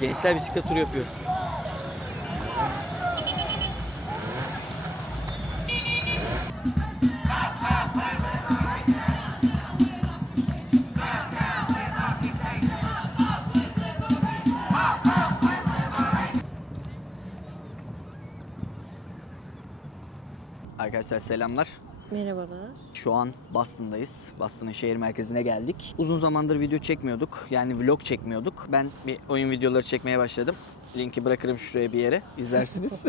Gençler bisiklet turu yapıyor. Arkadaşlar selamlar. Merhabalar. Şu an Boston'dayız. Boston'ın şehir merkezine geldik. Uzun zamandır video çekmiyorduk. Yani vlog çekmiyorduk. Ben bir oyun videoları çekmeye başladım. Linki bırakırım şuraya bir yere. İzlersiniz.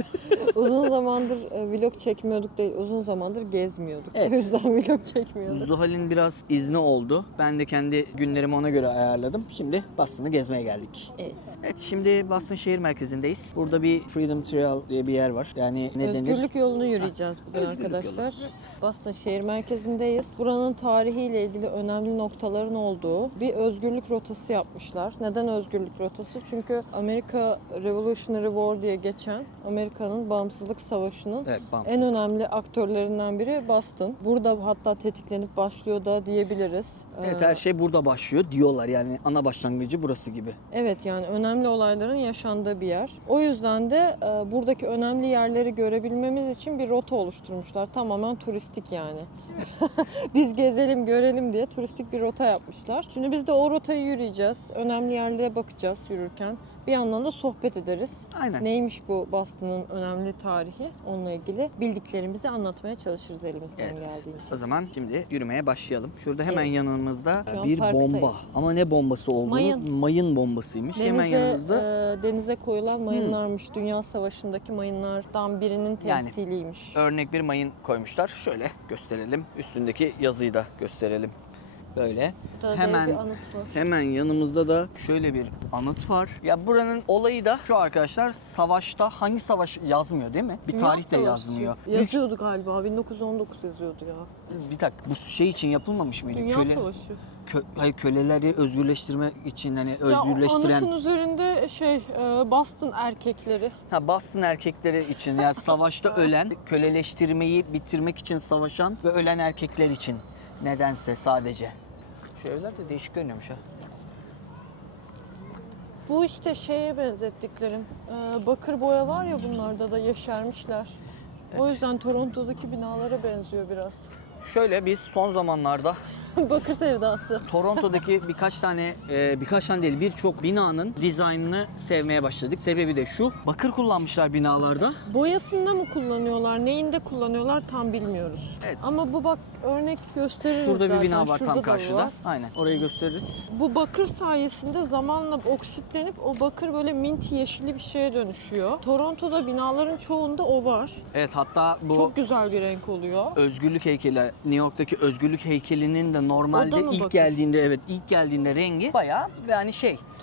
Uzun zamandır vlog çekmiyorduk değil, uzun zamandır gezmiyorduk. Evet. O yüzden vlog çekmiyorduk. Zuhal'in biraz izni oldu. Ben de kendi günlerimi ona göre ayarladım. Şimdi Boston'ı gezmeye geldik. Evet. Evet, şimdi Boston şehir merkezindeyiz. Burada bir Freedom Trail diye bir yer var. Yani ne denir? Özgürlük yolunu yürüyeceğiz bugün Özgürlük arkadaşlar. yolu, evet. Boston şehir merkezindeyiz. Buranın tarihiyle ilgili önemli noktaların olduğu bir özgürlük rotası yapmışlar. Neden özgürlük rotası? Çünkü Amerika Revolutionary War diye geçen Amerika'nın bağımsızlık savaşının Evet, en önemli aktörlerinden biri Boston. Burada hatta tetiklenip başlıyor da diyebiliriz. Evet, her şey burada başlıyor diyorlar. Yani ana başlangıcı burası gibi. Evet, yani önemli olayların yaşandığı bir yer. O yüzden de buradaki önemli yerleri görebilmemiz için bir rota oluşturmuşlar. Tamamen turistik yani. Biz gezelim, görelim diye turistik bir rota yapmışlar. Şimdi biz de o rotayı yürüyeceğiz. Önemli yerlere bakacağız yürürken. Bir yandan da sohbet ederiz. Aynen. Neymiş bu Boston'ın önemli tarihi? Onunla ilgili bildiklerimizi anlatmaya çalışırız elimizden Evet. geldiğince. O zaman şimdi yürümeye başlayalım. Şurada hemen Evet. yanımızda Şu an bir parktayız. bomba. Ama ne bombası olduğunu, mayın bombasıymış. Hemen yanımızda. Denize koyulan mayınlarmış. Dünya Savaşı'ndaki mayınlardan birinin Yani, temsiliymiş. örnek bir mayın koymuşlar. Şöyle gösterelim. Üstündeki yazıyı da gösterelim. Böyle. Burada Hemen bir anıt var. Hemen yanımızda da şöyle bir anıt var. Ya buranın olayı da şu arkadaşlar, savaşta hangi savaş yazmıyor değil mi? Bir Dünya tarih de Savaşı. yazmıyor. Yazıyordu galiba. 1919 yazıyordu ya. Bir dakika, bu şey için yapılmamış mıydı? Dünya Savaşı. Hayır, köleleri özgürleştirmek için, hani Ya özgürleştiren. anıtın üzerinde Boston erkekleri. Boston erkekleri için, yani savaşta ölen, köleleştirmeyi bitirmek için savaşan ve ölen erkekler için nedense sadece. Şu evler de değişik görünüyormuş ha. Bu işte şeye benzettiklerim. Bakır boya var ya, bunlarda da yeşermişler. O yüzden Toronto'daki binalara benziyor biraz. Şöyle, biz son zamanlarda Bakır sevdası. Toronto'daki birkaç tane değil, birçok binanın dizaynını sevmeye başladık. Sebebi de şu: bakır kullanmışlar binalarda. Boyasında mı kullanıyorlar, neyinde kullanıyorlar tam bilmiyoruz. Evet. Ama bu bak, örnek gösteririz Şurada zaten. bir bina var Şurada tam da karşıda. var. Aynen, orayı gösteririz. Bu bakır sayesinde zamanla oksitlenip o bakır böyle mint yeşili bir şeye dönüşüyor. Toronto'da binaların çoğunda o var. Evet, hatta bu Çok güzel bir renk oluyor. özgürlük heykeli, New York'taki özgürlük heykelinin de normalde O da mı ilk bakır? geldiğinde rengi bayağı yani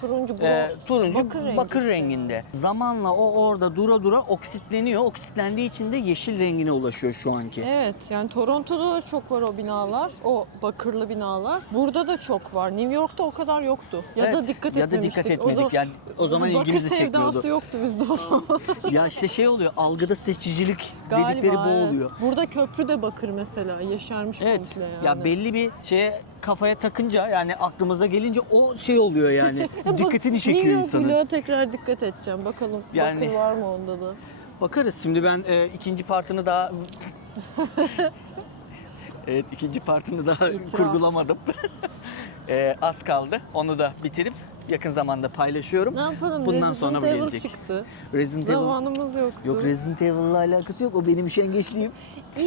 Turuncu, bu turuncu bakır bakır, rengi renginde. Zamanla o orada dura oksitleniyor. Oksitlendiği için de yeşil rengine ulaşıyor şu anki. Evet, yani Toronto'da da çok var o binalar, o bakırlı binalar. Burada da çok var. New York'ta o kadar yoktu. Ya da dikkat etmemiştik. Yani o zaman ilgimizi bakır çekmiyordu. sevdası yoktu bizde o zaman. Ya işte şey oluyor, algıda seçicilik Galiba, dedikleri bu evet. oluyor. Burada köprü de bakır mesela, yeşermiş Evet. komple yani. Ya belli bir şeye kafaya takınca, yani aklımıza gelince o şey oluyor yani. Dikkatini çekiyor New York insanın. vlog'a tekrar dikkat edeceğim. Bakalım Yani- bakır var mı onda da. Bakarız. Şimdi ben ikinci partını daha evet, ikinci partını daha İtiraf. kurgulamadım. Az kaldı. Onu da bitirip yakın zamanda paylaşıyorum. Ne yapalım? Bundan Resident sonra bu Evil gelecek. çıktı. Resident Evil. Zamanımız yoktu. Yok, Resident Evil'la alakası yok. O benim üşengeçliğim.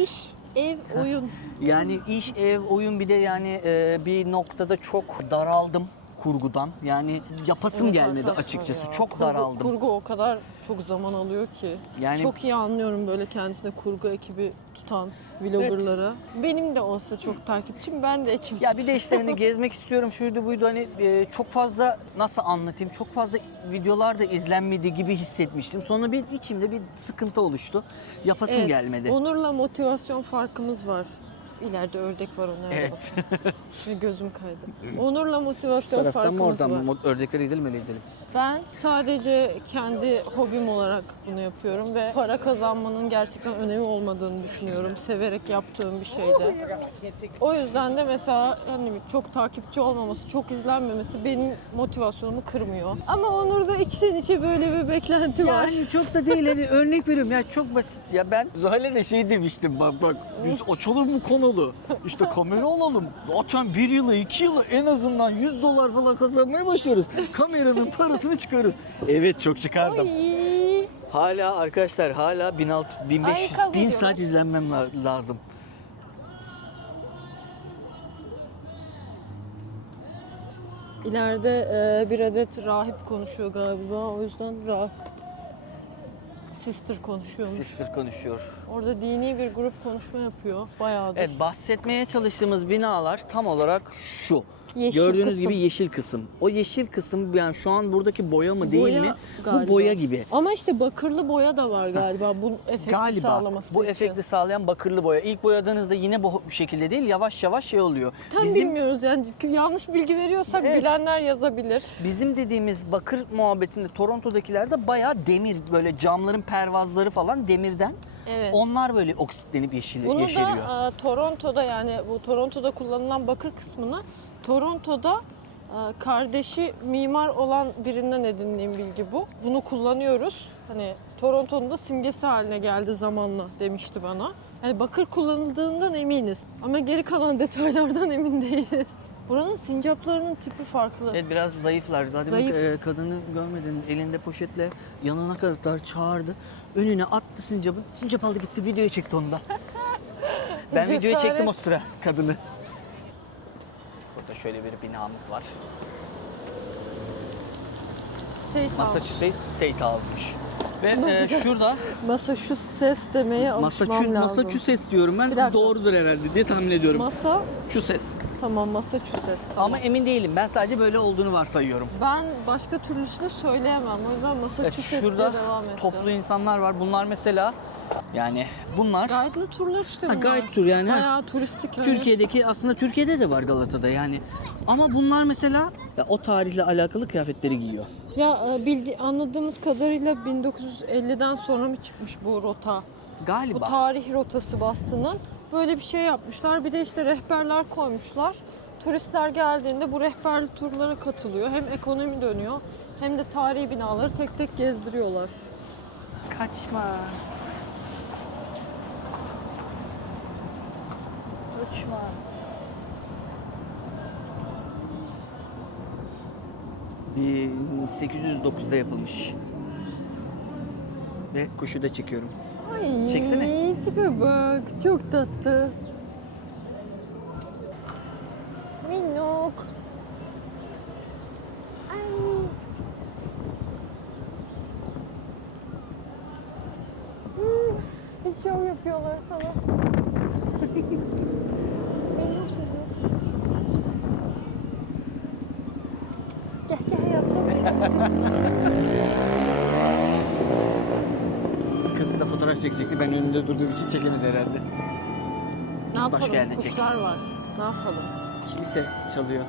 İş, ev, oyun. Yani iş, ev, oyun, bir de yani bir noktada çok daraldım. kurgudan. Yani yapasım Evet gelmedi arkadaşlar açıkçası. ya, Çok daraldım. Kurgu o kadar çok zaman alıyor ki. Yani Çok iyi anlıyorum böyle kendisine kurgu ekibi tutan vloggerları. Benim de olsa çok takipçim, ben de ekip ya bir de işte hani gezmek istiyorum şuydu buydu hani çok fazla nasıl anlatayım çok fazla videolar da izlenmedi gibi hissetmiştim. Sonra bir içimde bir sıkıntı oluştu. Yapasım Evet, gelmedi. Onur'la motivasyon farkımız var. İleride ördek var ona. Evet. Şimdi gözüm kaydı. Onur'la motivasyon Taraftan farkımız mı oradan var. mı? Ördeklere gidelim öyle gidelim. Ben sadece kendi hobim olarak bunu yapıyorum ve para kazanmanın gerçekten önemi olmadığını düşünüyorum. Severek yaptığım bir şeyde. O yüzden de mesela hani çok takipçi olmaması, çok izlenmemesi benim motivasyonumu kırmıyor. Ama Onur'da içten içe böyle bir beklenti var. Yani çok da değil hani örnek veriyorum ya çok basit ya ben Zuhal'e de şey demiştim bak biz açalım mı kanalı işte kamera alalım zaten bir yılı 2 yılı en azından $100 falan kazanmaya başlıyoruz kameranın parasını çıkarırız. Evet çok çıkardım. Ay. Hala arkadaşlar hala 1600 1500 kavga 1000 ediyorlar. saat izlenmem lazım. İleride bir adet rahip konuşuyor galiba. O yüzden sister konuşuyormuş. Sister konuşuyor. Orada dini bir grup konuşma yapıyor. Bayağıdır. Evet bahsetmeye çalıştığımız binalar tam olarak şu. Yeşil Gördüğünüz kısım. gibi yeşil kısım. O yeşil kısım yani şu an buradaki boya mı değil Boya mi? galiba. Bu boya gibi. Ama işte bakırlı boya da var galiba bu efekti Galiba sağlaması bu için. efekti sağlayan bakırlı boya. İlk boyadığınızda yine bu şekilde değil yavaş yavaş şey oluyor. Tam bilmiyoruz yani yanlış bilgi veriyorsak Evet. bilenler yazabilir. Bizim dediğimiz bakır muhabbetinde Toronto'dakilerde bayağı demir böyle camların pervazları falan demirden. Evet. Onlar böyle oksitlenip Bunu yeşeriyor. da Toronto'da yani bu Toronto'da kullanılan bakır kısmını Toronto'da kardeşi mimar olan birinden edindiğim bilgi bu. Bunu kullanıyoruz. Hani Toronto'nun da simgesi haline geldi zamanla demişti bana. Yani bakır kullanıldığından eminiz. Ama geri kalan detaylardan emin değiliz. Buranın sincaplarının tipi farklı. Evet biraz zayıflar. Daha demin Zayıf. kadını görmedin. Elinde poşetle yanına kadar çağırdı. Önüne attı sincapı. Sincap aldı gitti videoya çekti onu da. Ben videoya Cesaret. çektim o sıra kadını. Burada şöyle bir binamız var. State House. Massachusetts State House'muş. Ve Güzel. şurada Massachusetts demeye alışmam lazım. Massachusetts diyorum Bir ben. dakika. Doğrudur herhalde diye tahmin ediyorum. Massachusetts. Tamam Massachusetts. Tamam. Ama emin değilim. Ben sadece böyle olduğunu varsayıyorum. Ben başka türlüsünü söyleyemem. O yüzden Evet, Massachusetts'e şurada devam edeceğim. toplu insanlar var. Bunlar mesela yani bunlar Guide'lı turlar işte bunlar. guide tur yani. Bayağı turistik. hani. Türkiye'deki aslında Türkiye'de de var Galata'da yani. Ama bunlar mesela ya o tarihle alakalı kıyafetleri giyiyor. Ya anladığımız kadarıyla 1950'den sonra mı çıkmış bu rota? Bu Galiba. tarih rotası Boston'ın. Böyle bir şey yapmışlar. Bir de işte rehberler koymuşlar. Turistler geldiğinde bu rehberli turlara katılıyor. Hem ekonomi dönüyor hem de tarihi binaları tek tek gezdiriyorlar. Kaçma. Kaçma. Bir 809'da yapılmış. Ve kuşu da çekiyorum. Ay, Çeksene. tipe bak. Çok tatlı. Minnok. Ay. Bir şov yapıyorlar sana. Minnok gibi. Gel gel yapalım. Kız da fotoğraf çekecekti. Ben önünde durduğum için çekemedi herhalde. Ne yapalım? Başka yerde çek. Kuşlar var. Ne yapalım? Kilise çalıyor.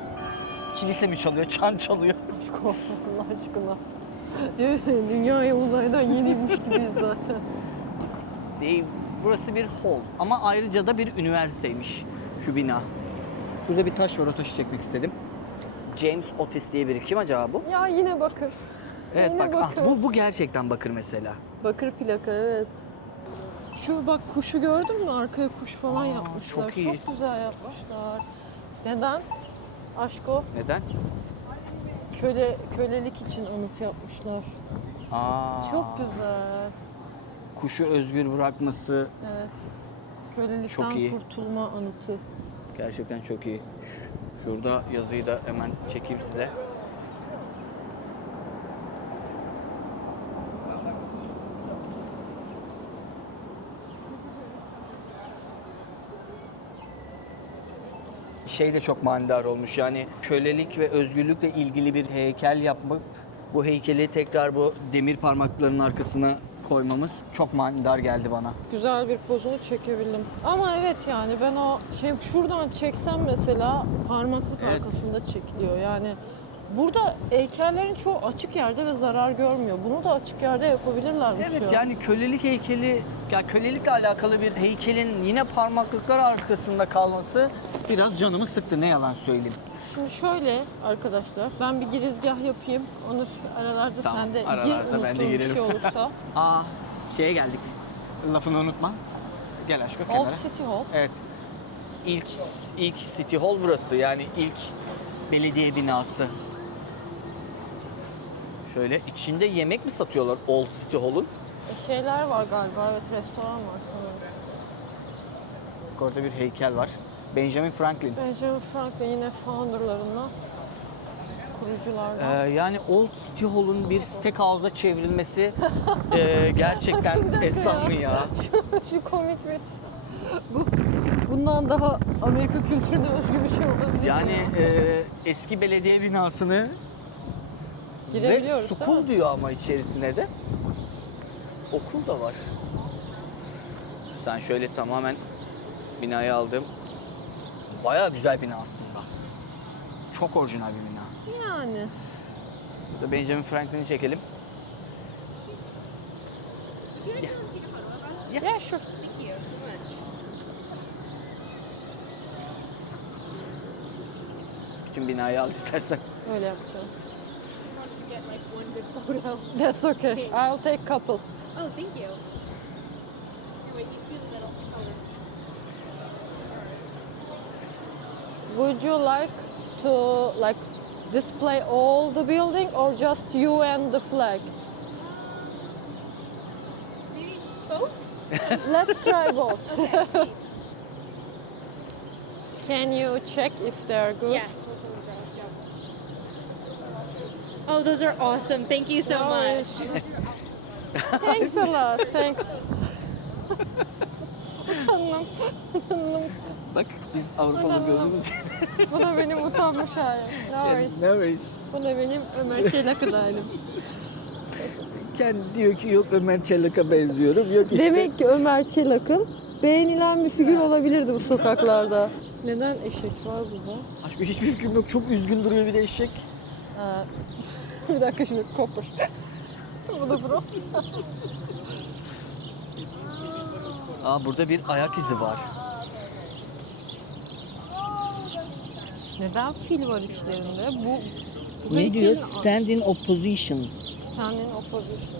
Kilise mi çalıyor? Çan çalıyor. Aşk olsun Allah aşkına. Dünyaya uzaydan yenilmiş gibiyiz zaten. Değil. Burası bir hall. Ama ayrıca da bir üniversiteymiş şu bina. Şurada bir taş var. O taşı çekmek istedim. James Otis diye biri. Kim acaba bu? Ya yine bakır. Evet Yine bak bakır. bu gerçekten bakır mesela. Bakır plaka evet. Şu bak kuşu gördün mü? Arkaya kuş falan yapmışlar. çok iyi. Çok güzel yapmışlar. Neden? Aşko Neden? kölelik için anıt yapmışlar. Çok güzel. Kuşu özgür bırakması Evet. Kölelikten Çok iyi. kurtulma anıtı. gerçekten çok iyi. Şurada yazıyı da hemen çekeyim size. şey de çok manidar olmuş. Yani kölelik ve özgürlükle ilgili bir heykel yapmak, bu heykeli tekrar bu demir parmaklarının arkasına koymamız çok manidar geldi bana. Güzel bir pozunu çekebildim. Ama evet yani ben o şuradan çeksem mesela parmaklık Evet. arkasında çekiliyor. Yani burada heykellerin çoğu açık yerde ve zarar görmüyor. Bunu da açık yerde yapabilirlermiş Evet, ya. yani kölelik heykeli, ya kölelikle alakalı bir heykelin yine parmaklıklar arkasında kalması biraz canımı sıktı, ne yalan söyleyeyim. Şimdi şöyle arkadaşlar, ben bir girizgah yapayım. Onur aralarda Tamam, sen de aralarda gir, ben de unuttuğun bir girerim. şey olursa. Aa, şeye geldik. Lafını unutma. Gel aşkım kenara. Old City Hall. Evet. İlk City Hall burası. Yani ilk belediye binası. Şöyle içinde yemek mi satıyorlar Old City Hall'un? Şeyler var galiba, evet restoran var sanırım. Orada bir heykel var. Benjamin Franklin. Benjamin Franklin yine founderlarından, kuruculardan. Yani Old City Hall'un bir steakhouse'a çevrilmesi gerçekten efsane ya. Şu komikmiş. Bundan daha Amerika kültürüne özgü bir şey olabilir mi Yani ya? eski belediye binasını ve Girebiliyoruz değil school mi? diyor ama içerisine de. Okul da var. Sen şöyle tamamen binayı aldım. Bayağı güzel bina aslında. Çok orijinal bir bina. Yani. Burada Benjamin Franklin'i çekelim. Ya şu. Bütün binayı al istersen. Öyle yapacağım. That's okay. I'll take couple. Oh, thank you. Wait, you see the little colors. Would you like to display all the building or just you and the flag? Maybe both? Let's try both. Can you check if they're good? Yes. Oh, those are awesome. Thank you so No much. worries. Thanks a lot. Thanks. Utandım. Utandım. Bak biz Avrupalı Anladım. gördüğümüz Bu da benim utanmış halim. No worries. Ne reis? Bu da benim Ömer Çelak'ın halim. Kendi diyor ki yok Ömer Çelak'a benziyorum. Yok işte. Demek ki Ömer Çelak'ın beğenilen bir figür olabilirdi bu sokaklarda. Neden eşek var burada? Aşkım hiçbir fikrim yok. Çok üzgün duruyor bir de eşek. Bir dakika şimdi kopur. Bu da bro. Aa burada bir ayak izi var. Neden fil var içlerinde? Bu Ne diyor? heykelin- Stand in opposition. Standing opposition.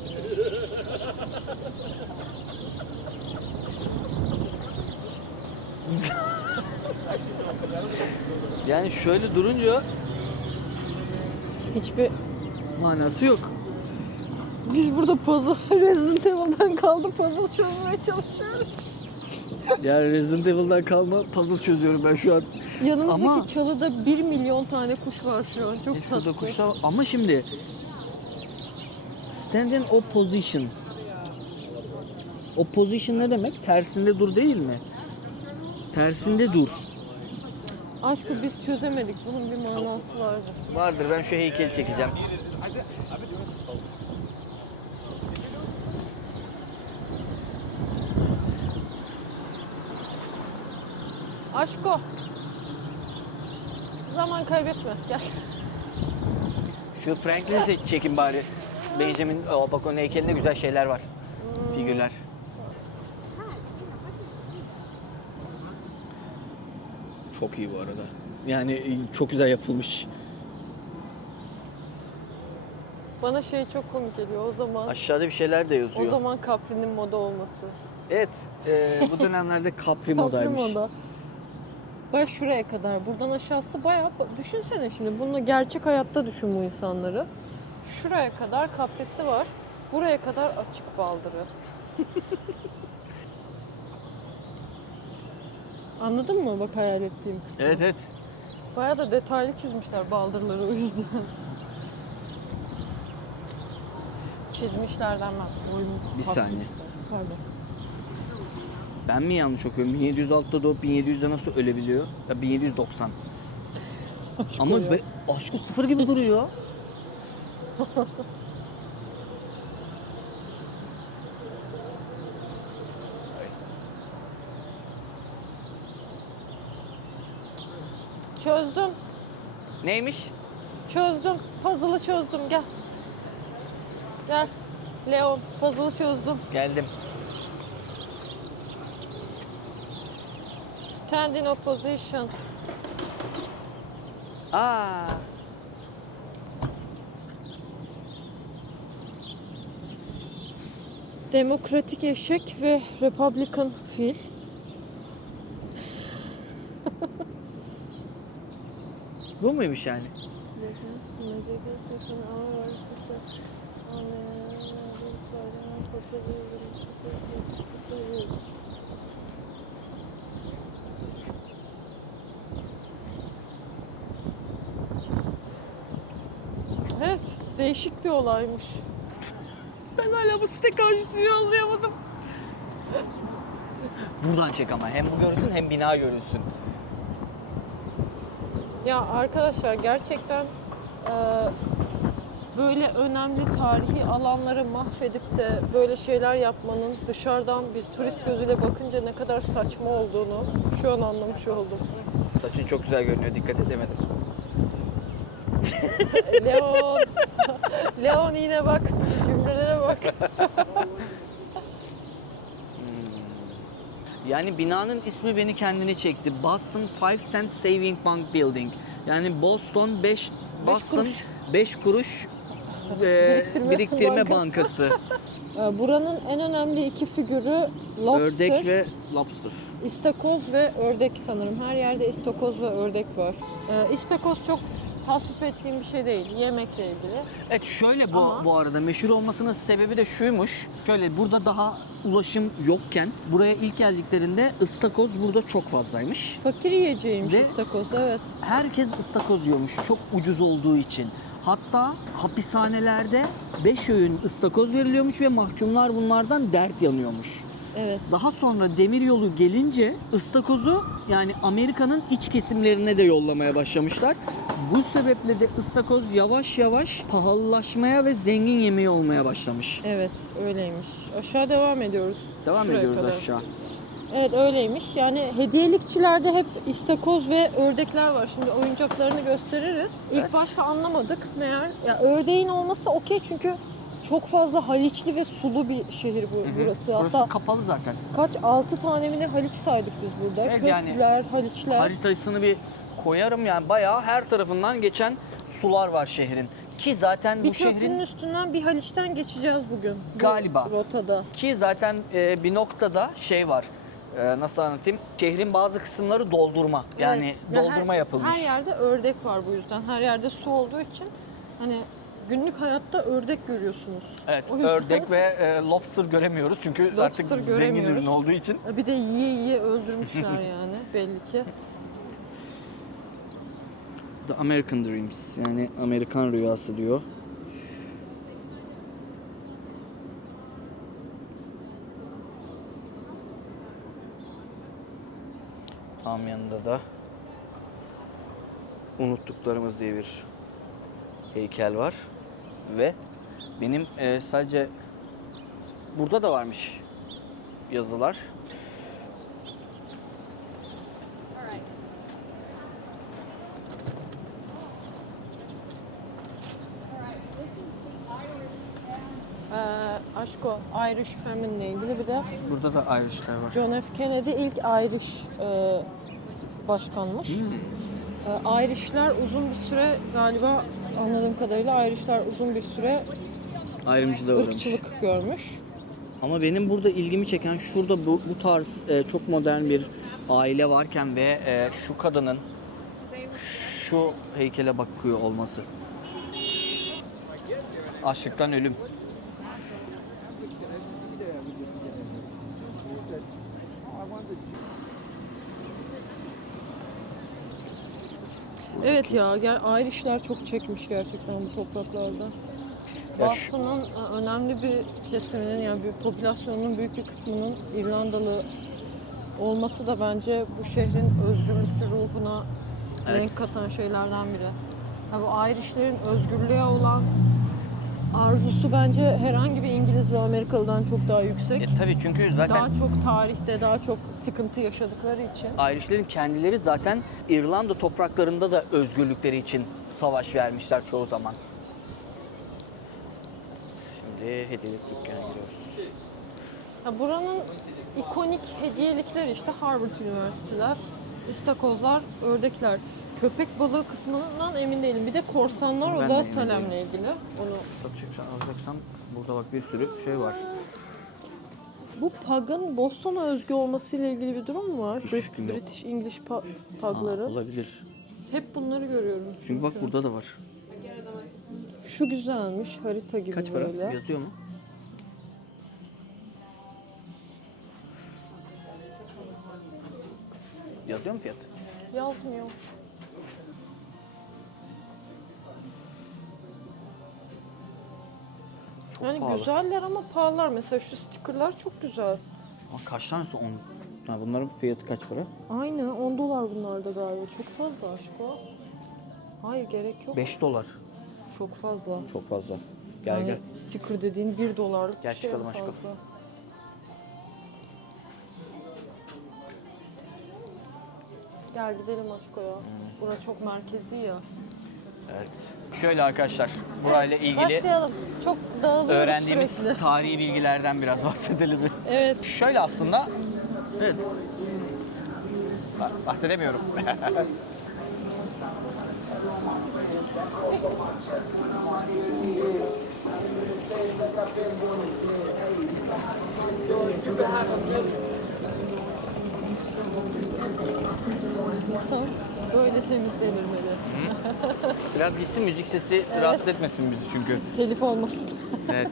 Yani şöyle durunca Hiçbir... manası yok. Biz burada puzzle, Resident Evil'dan kaldı puzzle çözmeye çalışıyoruz. Yani Resident Evil'dan kalma puzzle çözüyorum ben şu an. Yanımızdaki Ama- çalıda 1 milyon tane kuş var şu an. Çok Şurada tatlı. kuşlar var. Ama şimdi stand in opposition. Opposition ne demek? Tersinde dur değil mi? Tersinde dur. Aşkı biz çözemedik. Bunun bir manası vardır. Vardır, ben şu heykeli çekeceğim. Aşko. Zaman kaybetme. Gel. Şu Franklin'i çekin bari. Benjamin, bak onun heykelinde güzel şeyler var. Figürler. Çok iyi bu arada. Yani çok güzel yapılmış. Bana şey çok komik geliyor. O zaman Aşağıda bir şeyler de yazıyor. o zaman Capri'nin moda olması. Evet, bu dönemlerde Capri Capri modaymış. moda. Baya şuraya kadar. Buradan aşağısı bayağı... Düşünsene şimdi. Bunu gerçek hayatta düşün bu insanları. Şuraya kadar kaprisi var. Buraya kadar açık baldırı. Anladın mı bak hayal ettiğim kısmı? Evet evet. Bayağı da detaylı çizmişler baldırları o yüzden. Çizmişler denmez. Oyun Bir saniye. katmışlar. Pardon. Ben mi yanlış okuyorum? 1706'da doğup 1700'de nasıl ölebiliyor? Ya 1790. Ama aşkı sıfır gibi duruyor. Çözdüm. Neymiş? Çözdüm. Puzzle'ı çözdüm. Gel. Gel. Leon, puzzle'ı çözdüm. Geldim. Stand in opposition. Aa. Demokratik eşek ve Republican fil. Bu muymuş yani? Evet, değişik bir olaymış. Ben hala bu site karşıtıyı anlayamadım. Buradan çek ama hem bu görünsün hem bina görünsün. Ya arkadaşlar gerçekten böyle önemli tarihi alanları mahvedip de böyle şeyler yapmanın dışarıdan bir turist gözüyle bakınca ne kadar saçma olduğunu şu an anlamış oldum. Saçın çok güzel görünüyor, dikkat edemedim. Leon, Leon yine bak, cümlelere bak. Yani binanın ismi beni kendine çekti. Boston 5 Cent Saving Bank Building. Yani Boston 5 kuruş. 5 kuruş biriktirme bankası. Buranın en önemli iki figürü lobster, Ördek ve lobster. istakoz ve ördek sanırım. Her yerde istakoz ve ördek var. İstakoz çok tasvip ettiğim bir şey değil, yemekle ilgili. Evet şöyle Ama- bu arada meşhur olmasının sebebi de şuymuş. Şöyle burada daha ulaşım yokken buraya ilk geldiklerinde ıstakoz burada çok fazlaymış. Fakir yiyeceğiymiş Ve- istakoz, evet. Herkes ıstakoz yiyormuş çok ucuz olduğu için. Hatta hapishanelerde 5 öğün ıstakoz veriliyormuş ve mahkumlar bunlardan dert yanıyormuş. Evet. Daha sonra demiryolu gelince ıstakozu yani Amerika'nın iç kesimlerine de yollamaya başlamışlar. Bu sebeple de ıstakoz yavaş yavaş pahalılaşmaya ve zengin yemeği olmaya başlamış. Evet, öyleymiş. Aşağı devam ediyoruz. Devam Şuraya ediyoruz kadar. aşağı. Evet, öyleymiş. Yani hediyelikçilerde hep istakoz ve ördekler var. Şimdi oyuncaklarını gösteririz. İlk Evet. başta anlamadık meğer. Ya ördeğin olması okey çünkü çok fazla haliçli ve sulu bir şehir burası. Burası Hatta kapalı zaten. kaç 6 tane mi ne haliç saydık biz burada. Evet, yani Köprüler, haliçler. Haritasını bir koyarım yani bayağı her tarafından geçen sular var şehrin. Ki zaten Bir bu köprünün şehrin üstünden bir haliçten geçeceğiz bugün. bu Galiba. rotada. ki zaten bir noktada şey var. Nasıl anlatayım? Şehrin bazı kısımları doldurma. Yani Evet. doldurma yapılmış. Her yerde ördek var bu yüzden. Her yerde su olduğu için hani günlük hayatta ördek görüyorsunuz. Evet, O yüzden- ördek ve lobster göremiyoruz çünkü artık Lobster zengin göremiyoruz. ürün olduğu için. Bir de yiye yiye öldürmüşler yani belli ki. The American Dreams yani Amerikan rüyası diyor. Tam yanında da unuttuklarımız diye bir heykel var ve benim sadece burada da varmış yazılar. All right. Aşko, Irish Famine ile ilgili bir de Burada da Irish'ler var. John F. Kennedy ilk Irish başkanmış. Irish'ler uzun bir süre galiba anladığım kadarıyla Irish'ler uzun bir süre Ayrımcılığa uğramış. ırkçılık görmüş. Ama benim burada ilgimi çeken şurada bu tarz çok modern bir aile varken ve şu kadının şu heykele bakıyor olması. Açlıktan ölüm. Evet ya, Irish'ler çok çekmiş gerçekten bu topraklarda. Ya Boston'un önemli bir kesiminin yani bir popülasyonunun büyük bir kısmının İrlandalı olması da bence bu şehrin özgürlükçü ruhuna Evet. renk katan şeylerden biri. Ya bu Irish'lerin özgürlüğe olan arzusu bence herhangi bir İngiliz ve Amerikalı'dan çok daha yüksek. Tabii çünkü zaten Daha çok tarihte daha çok sıkıntı yaşadıkları için. Irish'lerin kendileri zaten İrlanda topraklarında da özgürlükleri için savaş vermişler çoğu zaman. Şimdi hediyelik dükkana giriyoruz. Ya buranın ikonik hediyelikleri işte Harvard Üniversiteler, istakozlar, ördekler. Köpek balığı kısmından emin değilim. Bir de korsanlar, Ben o de da emin Salem'le değilim. ilgili. Onu Bakacaksan alacaksan burada bak bir sürü şey var. bu pug'ın Boston'a özgü olmasıyla ilgili bir durum mu var? Hiçbir fikrim yok. British English pug'ları. Olabilir. Hep bunları görüyorum. Çünkü bak burada da var. Şu güzelmiş, harita gibi Kaç para? böyle. Yazıyor mu? Yazıyor mu fiyat? Yazmıyor. Çok Yani pahalı. güzeller ama pahalılar. Mesela şu stickerlar çok güzel. Aa, kaç tanesi 10? Ha, bunların fiyatı kaç para? Aynı 10 dolar bunlar da galiba. Çok fazla aşko. Hayır gerek yok. 5 dolar. Çok fazla. Çok fazla. Gel Yani gel. sticker dediğin 1 dolarlık Gel bir şey çıkalım en aşkım. fazla. Gel gidelim aşko ya. Bura çok merkezi ya. Evet. Şöyle arkadaşlar, burayla Evet, ilgili başlayalım. Çok dağılıyoruz öğrendiğimiz sürekli. tarihi bilgilerden biraz bahsedelim. Evet. Şöyle aslında, evet. Bahsedemiyorum. Nasıl? Böyle temizlenilmeli. Biraz gitsin, müzik sesi rahatsız etmesin bizi çünkü. Telif olmasın. Evet.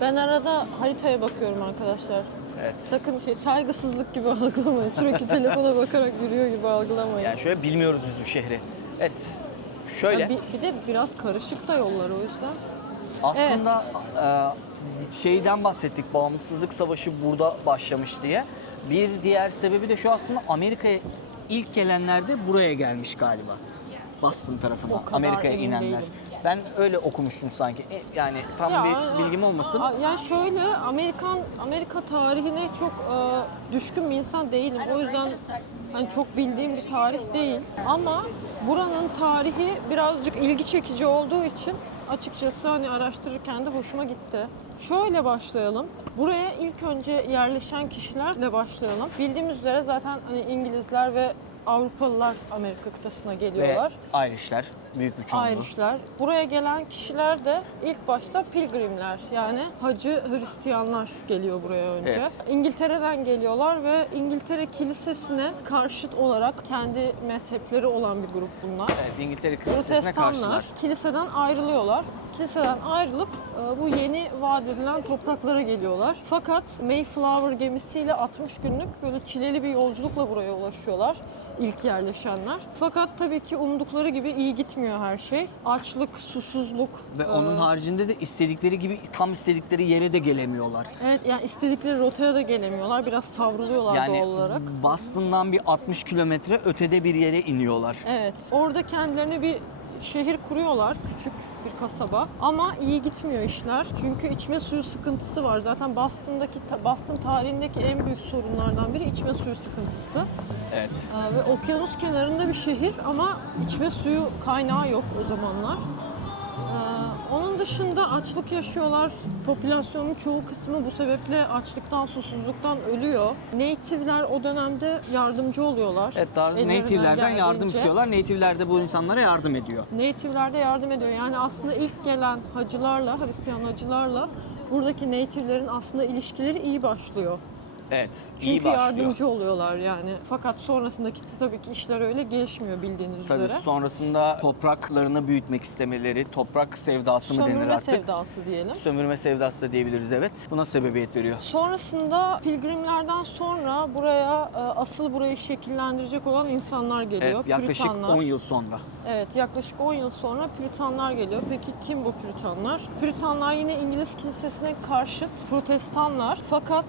Ben arada haritaya bakıyorum arkadaşlar. Evet. Sakın saygısızlık gibi algılamayın. Sürekli telefona bakarak yürüyor gibi algılamayın. Yani şöyle bilmiyoruz biz bu şehri. Evet. Şöyle. Ya bir de biraz karışık da yollar o yüzden. Aslında şeyden bahsettik, bağımsızlık savaşı burada başlamış diye. Bir diğer sebebi de şu, aslında Amerika'ya ilk gelenler de buraya gelmiş galiba. Boston tarafına, O kadar Amerika'ya emin inenler. değilim. Ben öyle okumuştum sanki. Yani tam bir bilgim olmasın. Yani şöyle Amerika tarihine çok düşkün bir insan değilim. O yüzden hani çok bildiğim bir tarih değil. Ama buranın tarihi birazcık ilgi çekici olduğu için açıkçası hani araştırırken de hoşuma gitti. Şöyle başlayalım. Buraya ilk önce yerleşen kişilerle başlayalım. Bildiğimiz üzere zaten hani İngilizler ve Avrupalılar Amerika kıtasına geliyorlar. Ve Irish'ler büyük bir çoğunluğu. Irish'ler. Buraya gelen kişiler de ilk başta pilgrimler, yani hacı Hristiyanlar geliyor buraya önce. Evet. İngiltere'den geliyorlar ve İngiltere Kilisesi'ne karşıt olarak kendi mezhepleri olan bir grup bunlar. Evet, İngiltere Kilisesi'ne Protestanlar karşılar. kiliseden ayrılıyorlar. Kiliseden ayrılıp bu yeni vaat edilen topraklara geliyorlar. Fakat Mayflower gemisiyle 60 günlük böyle çileli bir yolculukla buraya ulaşıyorlar ilk yerleşenler. Fakat tabii ki umdukları gibi iyi gitmiyor her şey. Açlık, susuzluk. Ve onun haricinde de istedikleri gibi tam istedikleri yere de gelemiyorlar. Evet, yani istedikleri rotaya da gelemiyorlar. Biraz savruluyorlar Yani doğal olarak. Boston'dan bir 60 kilometre ötede bir yere iniyorlar. Evet. Orada kendilerine bir şehir kuruyorlar, küçük bir kasaba. Ama iyi gitmiyor işler. Çünkü içme suyu sıkıntısı var. Zaten Boston tarihindeki en büyük sorunlardan biri içme suyu sıkıntısı. Evet. Ve okyanus kenarında bir şehir ama içme suyu kaynağı yok o zamanlar. Onun dışında açlık yaşıyorlar. Popülasyonun çoğu kısmı bu sebeple açlıktan, susuzluktan ölüyor. Native'ler o dönemde yardımcı oluyorlar. Evet, Ellerinden Native'lerden yardım geldiğince. istiyorlar. Native'ler de bu insanlara yardım ediyor. Native'ler de yardım ediyor. Yani aslında ilk gelen hacılarla, Hristiyan hacılarla buradaki Native'lerin aslında ilişkileri iyi başlıyor. Evet, iyi Çünkü başlıyor. yardımcı oluyorlar yani. Fakat sonrasındaki tabii ki işler öyle gelişmiyor bildiğiniz Tabii üzere. sonrasında topraklarını büyütmek istemeleri, toprak sevdası mı denir Sömürme artık? sevdası diyelim. Sömürme sevdası da diyebiliriz, evet. Buna sebebiyet veriyor. Sonrasında pilgrimlerden sonra buraya asıl burayı şekillendirecek olan insanlar geliyor. Evet, yaklaşık Püritanlar. 10 yıl sonra. Evet, yaklaşık 10 yıl sonra Püritanlar geliyor. Peki kim bu Püritanlar? Püritanlar yine İngiliz kilisesine karşıt protestanlar. Fakat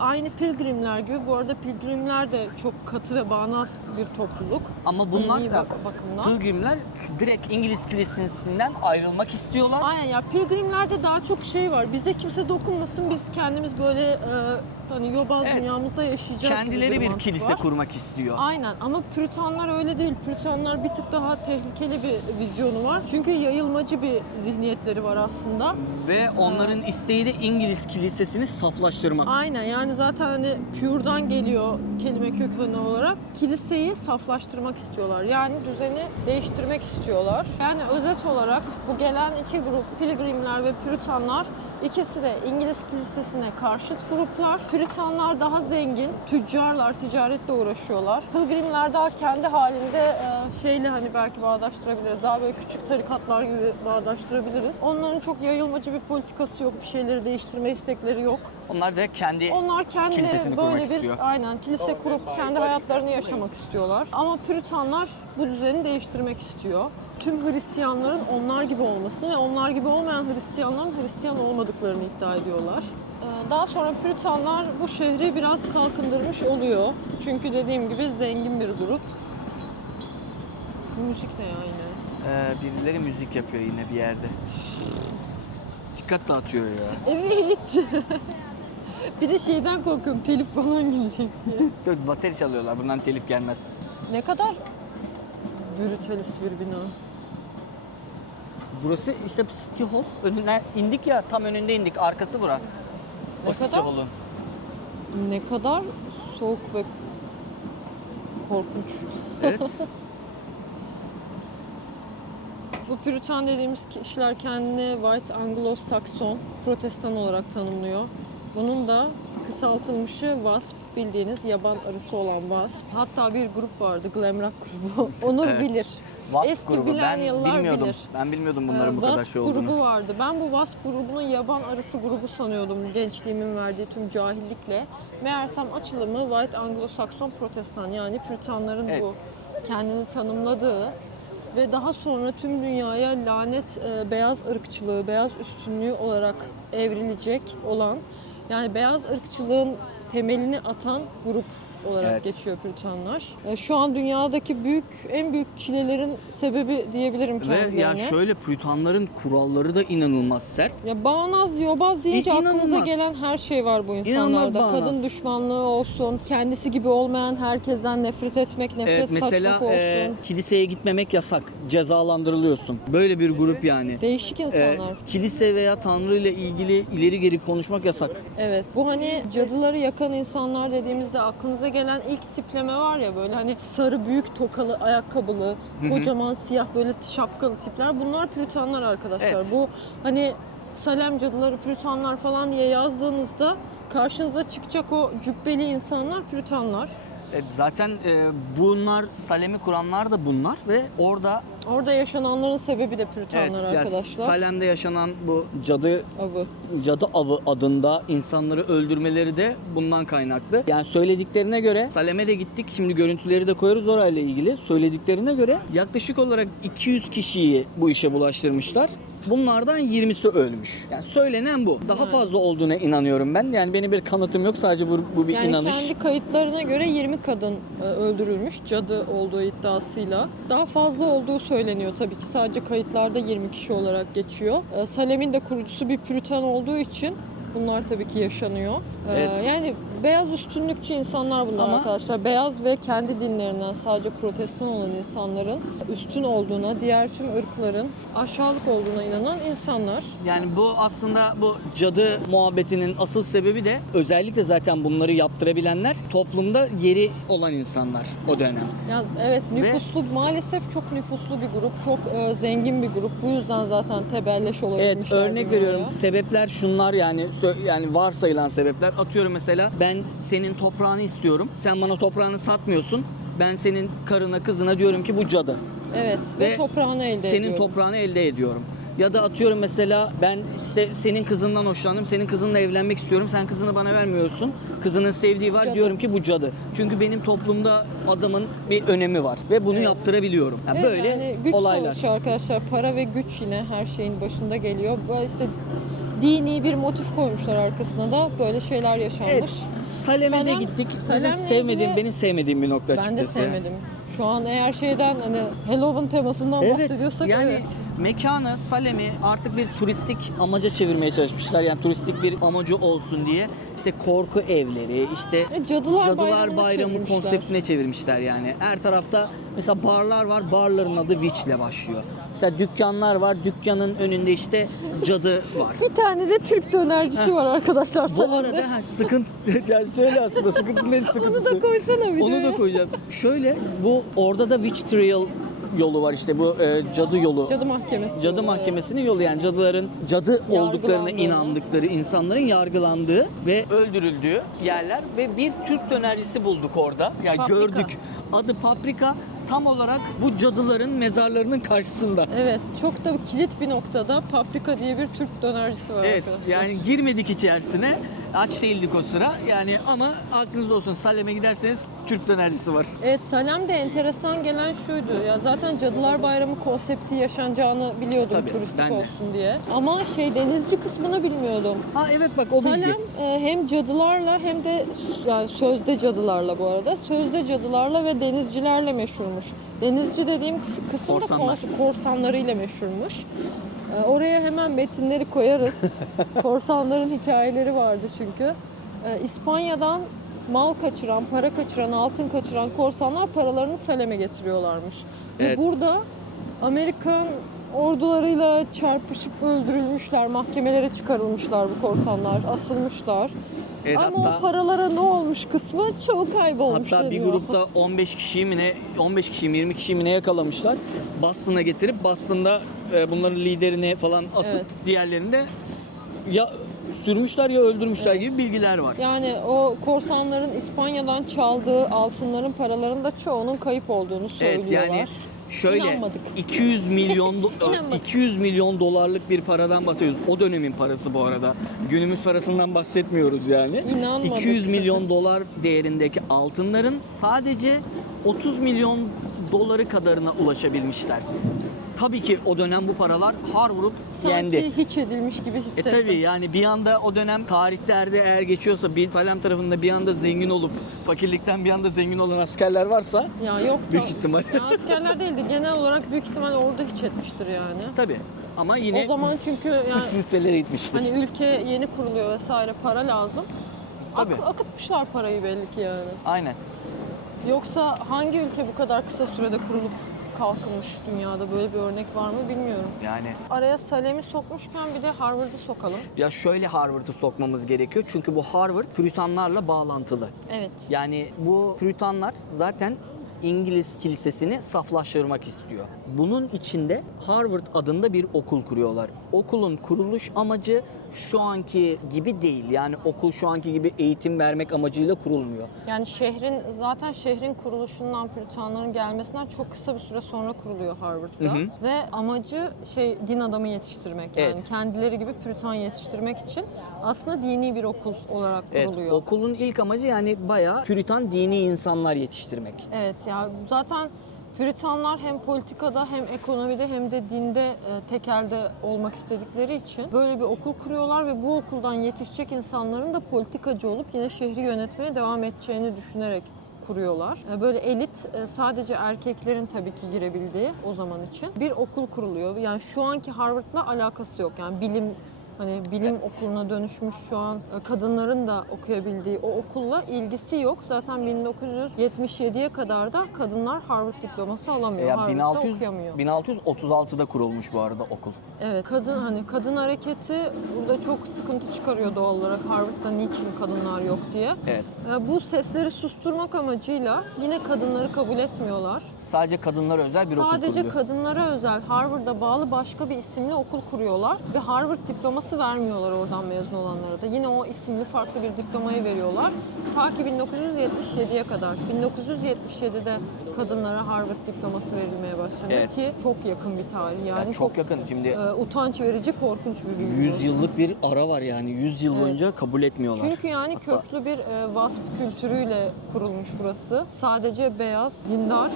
Aynı pilgrimler gibi. Bu arada pilgrimler de çok katı ve bağnaz bir topluluk. Ama bunlar Dini da bakımdan. pilgrimler direkt İngiliz kilisesinden ayrılmak istiyorlar. Aynen ya, pilgrimlerde daha çok şey var. Bize kimse dokunmasın, biz kendimiz böyle hani yobaz Evet. dünyamızda yaşayacağız Kendileri gibi bir mantık kilise var. kurmak istiyor. Aynen, ama Püritanlar öyle değil. Püritanlar bir tık daha tehlikeli bir vizyonu var. Çünkü yayılmacı bir zihniyetleri var aslında. Ve onların isteği de İngiliz kilisesini saflaştırmak. Aynen, yani zaten hani pure'dan geliyor kelime kökeni olarak. Kiliseyi saflaştırmak istiyorlar. Yani düzeni değiştirmek istiyorlar. Yani özet olarak bu gelen iki grup, Pilgrimler ve Püritanlar, ikisi de İngiliz kilisesine karşıt gruplar. Püritanlar daha zengin, tüccarlar, ticaretle uğraşıyorlar. Pilgrimler daha kendi halinde şeyle hani belki bağdaştırabiliriz. Daha böyle küçük tarikatlar gibi bağdaştırabiliriz. Onların çok yayılmacı bir politikası yok, bir şeyleri değiştirme istekleri yok. Onlar da kendi Onlar kilisesini kendileri kurmak böyle bir istiyor. aynen kilise kurup kendi hayatlarını yaşamak istiyorlar. Ama Püritanlar bu düzeni değiştirmek istiyor. Tüm Hristiyanların onlar gibi olmasını ve onlar gibi olmayan Hristiyanların Hristiyan olmadıklarını iddia ediyorlar. Daha sonra Püritanlar bu şehri biraz kalkındırmış oluyor. Çünkü dediğim gibi zengin bir grup. Bu müzik ne ya yine? Birileri müzik yapıyor yine bir yerde. Dikkat dağıtıyor ya. Evet. Bir de şeyden korkuyorum, telif falan gelecek diye. Yok, bateri çalıyorlar. Bundan telif gelmez. Ne kadar brutalist bir bina. Burası işte City Hall. Önüne indik ya, tam önünde indik. Arkası bura. Ne O City kadar? Hall'un. Ne kadar soğuk ve korkunç. Evet. Bu Püritan dediğimiz kişiler kendini White Anglo-Saxon, Protestan olarak tanımlıyor. Bunun da kısaltılmışı WASP, bildiğiniz yaban arısı olan WASP. Hatta bir grup vardı, Glamrock grubu. Onur Evet. bilir. Wasp Eski grubu. bilen Ben yıllar bilmiyordum. bilir. Ben bilmiyordum bunların bu kadar WASP şey olduğunu. grubu vardı. Ben bu WASP grubunun yaban arısı grubu sanıyordum gençliğimin verdiği tüm cahillikle. Meğersem açılımı White Anglo-Saxon Protestan, yani Püritanların Evet. bu kendini tanımladığı ve daha sonra tüm dünyaya lanet beyaz ırkçılığı, beyaz üstünlüğü olarak evrilecek olan, yani beyaz ırkçılığın temelini atan grup olarak Evet. geçiyor Püritanlar. Şu an dünyadaki en büyük çilelerin sebebi diyebilirim Ve kendilerine. ya şöyle, Püritanların kuralları da inanılmaz sert. Ya bağnaz, yobaz deyince aklınıza İnanılmaz. gelen her şey var bu İnanılmaz insanlarda. bağnaz. Kadın düşmanlığı olsun, kendisi gibi olmayan herkesten nefret etmek, nefret Evet, mesela saçmak olsun. kiliseye gitmemek yasak. Cezalandırılıyorsun. Böyle bir grup yani. Değişik insanlar. Kilise veya Tanrı ile ilgili ileri geri konuşmak yasak. Evet. Bu hani cadıları yakan insanlar dediğimizde aklınıza gelen ilk tipleme var ya, böyle hani sarı büyük tokalı, ayakkabılı, kocaman siyah böyle şapkalı tipler. Bunlar Püritanlar arkadaşlar. Evet. Bu hani Salem cadıları, Püritanlar falan diye yazdığınızda karşınıza çıkacak o cübbeli insanlar Püritanlar. Evet, zaten bunlar, Salem'i kuranlar da bunlar ve Orada yaşananların sebebi de Püritanlar yani arkadaşlar. Salem'de yaşanan bu cadı avı adında insanları öldürmeleri de bundan kaynaklı. Yani söylediklerine göre, Salem'e de gittik, şimdi görüntüleri de koyarız orayla ilgili. Söylediklerine göre yaklaşık olarak 200 kişiyi bu işe bulaştırmışlar. Bunlardan 20'si ölmüş. Yani söylenen bu. Daha fazla olduğuna inanıyorum ben. Yani benim bir kanıtım yok, sadece bu bir Yani inanış. kendi kayıtlarına göre 20 kadın öldürülmüş cadı olduğu iddiasıyla. Daha fazla olduğu söyleniyor tabii ki. Sadece kayıtlarda 20 kişi olarak geçiyor. Salem'in de kurucusu bir Püritan olduğu için bunlar tabii ki yaşanıyor. Evet. Yani beyaz üstünlükçü insanlar bunlar Ama- arkadaşlar. Beyaz ve kendi dinlerinden sadece Protestan olan insanların üstün olduğuna, diğer tüm ırkların aşağılık olduğuna inanan insanlar. Yani bu aslında bu cadı muhabbetinin asıl sebebi de özellikle zaten bunları yaptırabilenler toplumda yeri olan insanlar o dönem. Ya evet, nüfuslu, maalesef çok nüfuslu bir grup, çok zengin bir grup. Bu yüzden zaten tebelleş olabilmişler. Evet, örnek dünyaya. veriyorum. Sebepler şunlar, yani varsayılan sebepler. Atıyorum mesela, ben senin toprağını istiyorum. Sen bana toprağını satmıyorsun. Ben senin karına, kızına diyorum ki bu cadı. Evet, ve toprağını elde senin ediyorum. toprağını elde ediyorum. Ya da atıyorum mesela, ben işte senin kızından hoşlandım. Senin kızınla evlenmek istiyorum. Sen kızını bana vermiyorsun. Kızının sevdiği var. Cadı. Diyorum ki bu cadı. Çünkü benim toplumda adamın bir önemi var ve bunu Evet. yaptırabiliyorum. Yani Evet, böyle yani güç olaylar. savaşı arkadaşlar. Para ve güç yine her şeyin başında geliyor. Bu işte dini bir motif koymuşlar arkasına da böyle şeyler yaşanmış. Evet. Salem'e Salem- gittik. Salem'le Sevmediğim, ilgili- benim sevmediğim bir nokta Ben de açıkçası. sevmedim. Şu an eğer şeyden hani Halloween temasından bahsediyorsak yani evet. mekanı, Salem'i artık bir turistik amaca çevirmeye çalışmışlar. Yani turistik bir amacı olsun diye. İşte korku evleri, işte Cadılar Bayramı Bayramı'na konseptine çevirmişler yani. Her tarafta mesela barlar var, barların adı Witch'le başlıyor. Mesela dükkanlar var, dükkanın önünde işte cadı var. Bir tane de Türk dönercisi var arkadaşlar Bu Salem'de. arada sıkıntı, yani şöyle aslında sıkıntı ne sıkıntısı? Onu da koysana bir Onu da koyacağım. Şöyle, bu orada da Witch Trial yolu var işte bu cadı yolu. Cadı mahkemesi. Cadı oluyor, mahkemesinin yolu yani cadıların cadı olduklarına Yargılandığını. inandıkları insanların yargılandığı ve öldürüldüğü yerler ve bir Türk dönercisi bulduk orada. Yani Paprika. gördük. Adı Paprika, tam olarak bu cadıların mezarlarının karşısında. Evet, çok da kilit bir noktada Paprika diye bir Türk dönercisi var Evet, arkadaşlar. yani girmedik içerisine. Aç değildik o sıra. Yani ama aklınızda olsun, Salem'e giderseniz Türk dönercisi var. Evet, Salem'de enteresan gelen şuydu. Ya zaten Cadılar Bayramı konsepti yaşanacağını biliyordum Tabii, turistik ben de. olsun diye. Ama denizci kısmını bilmiyordum. Ha evet bak o Salem bilgi. hem cadılarla hem de yani sözde cadılarla bu arada. Sözde cadılarla ve denizcilerle meşhurmuş. Denizci dediğim kısım da Korsanlar. korsanlarıyla meşhurmuş. Oraya hemen metinleri koyarız. Korsanların hikayeleri vardı çünkü. İspanya'dan mal kaçıran, para kaçıran, altın kaçıran korsanlar paralarını Salem'e getiriyorlarmış. Evet. Ve burada Amerikan ordularıyla çarpışıp öldürülmüşler, mahkemelere çıkarılmışlar bu korsanlar, asılmışlar. Evet, Ama hatta o paralara ne olmuş kısmı çoğu kaybolmuş Hatta bir deniyor. grupta 15 kişiyi mi ne, 15 kişiyi mi 20 kişiyi mi ne yakalamışlar. Boston'a getirip Boston'da bunların liderini falan asıp Evet. diğerlerini de ya sürmüşler ya öldürmüşler Evet. gibi bilgiler var. Yani o korsanların İspanya'dan çaldığı altınların, paraların da çoğunun kayıp olduğunu Evet söylüyorlar. yani şöyle İnanmadık. 200 milyon İnanmadık. 200 milyon dolarlık bir paradan bahsediyoruz. O dönemin parası bu arada. Günümüz parasından bahsetmiyoruz yani. İnanmadık. 200 milyon dolar değerindeki altınların sadece 30 milyon doları kadarına ulaşabilmişler. Tabii ki o dönem bu paralar har vurup Sanki yendi. hiç edilmiş gibi hissettim. Tabii yani bir anda o dönem tarihlerde eğer geçiyorsa bir Salem tarafında bir anda zengin olup fakirlikten bir anda zengin olan askerler varsa Ya yok da. büyük ihtimal. Ya askerler değildi. Genel olarak büyük ihtimal orada hiç etmiştir yani. Tabii ama yine O zaman çünkü yani üst rütbelere gitmiştir. hani ülke yeni kuruluyor vesaire, para lazım. Tabii. Akıtmışlar parayı belli ki yani. Aynen. Yoksa hangi ülke bu kadar kısa sürede kurulup kalkınmış dünyada, böyle bir örnek var mı bilmiyorum. Yani Araya Salem'i sokmuşken bir de Harvard'ı sokalım. ya şöyle Harvard'ı sokmamız gerekiyor. Çünkü bu Harvard Püritanlarla bağlantılı. Evet. Yani bu Püritanlar zaten İngiliz kilisesini saflaştırmak istiyor. Bunun içinde Harvard adında bir okul kuruyorlar. Okulun kuruluş amacı şu anki gibi değil. Yani okul şu anki gibi eğitim vermek amacıyla kurulmuyor. Yani şehrin kuruluşundan, Püritanların gelmesinden çok kısa bir süre sonra kuruluyor Harvard'da. Hı hı. Ve amacı din adamı yetiştirmek. Yani Evet. kendileri gibi Püritan yetiştirmek için aslında dini bir okul olarak Evet, kuruluyor. okulun ilk amacı yani bayağı Püritan dini insanlar yetiştirmek. Evet ya zaten Püritanlar hem politikada hem ekonomide hem de dinde tek elde olmak istedikleri için böyle bir okul kuruyorlar ve bu okuldan yetişecek insanların da politikacı olup yine şehri yönetmeye devam edeceğini düşünerek kuruyorlar. Böyle elit, sadece erkeklerin tabii ki girebildiği o zaman için bir okul kuruluyor. Yani şu anki Harvard'la alakası yok. Yani bilim okuluna dönüşmüş şu an kadınların da okuyabildiği o okulla ilgisi yok. Zaten 1977'ye kadar da kadınlar Harvard diploması alamıyor. Ya Harvard'da okuyamıyor. 1636'da kurulmuş bu arada okul. Evet, kadın hareketi burada çok sıkıntı çıkarıyor doğal olarak. Harvard'da niçin kadınlar yok diye. Evet. Bu sesleri susturmak amacıyla yine kadınları kabul etmiyorlar. Sadece kadınlara özel bir okul Sadece kuruluyor. kadınlara özel Harvard'a bağlı başka bir isimli okul kuruyorlar ve Harvard diploması vermiyorlar oradan mezun olanlara da. Yine o isimli farklı bir diplomayı veriyorlar. Ta ki 1977'ye kadar. 1977'de kadınlara Harvard diploması verilmeye başladı Evet. ki çok yakın bir tarih. Yani Yani çok yakın. Şimdi utanç verici, korkunç bir bilgi. 100 yıllık bir ara var yani 100 yıl Evet. boyunca kabul etmiyorlar. Çünkü yani Hatta- köklü bir vasp kültürüyle kurulmuş burası. Sadece beyaz, dindar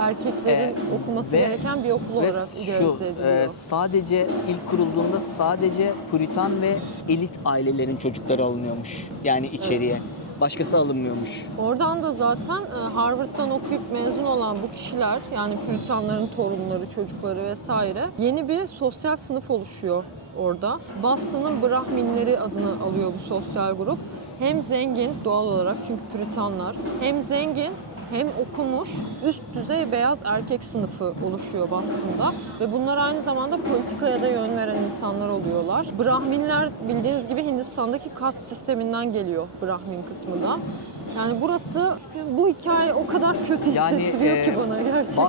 erkeklerin okuması ve- gereken bir okul Ve olarak şu idealize ediliyor. sadece ilk kurulduğunda sadece Puritan ve elit ailelerin çocukları alınıyormuş. Yani içeriye. Başkası alınmıyormuş. Oradan da zaten Harvard'dan okuyup mezun olan bu kişiler, yani Puritanların torunları, çocukları vesaire, yeni bir sosyal sınıf oluşuyor orada. Boston'ın Brahminleri adını alıyor bu sosyal grup. Hem zengin doğal olarak, çünkü Puritanlar, hem zengin hem okumuş üst düzey beyaz erkek sınıfı oluşuyor Boston'da ve bunlar aynı zamanda politikaya da yön veren insanlar oluyorlar. Brahminler bildiğiniz gibi Hindistan'daki kast sisteminden geliyor, Brahmin kısmı da. Yani burası, bu hikaye o kadar kötü hissettiriyor ki bana gerçekten.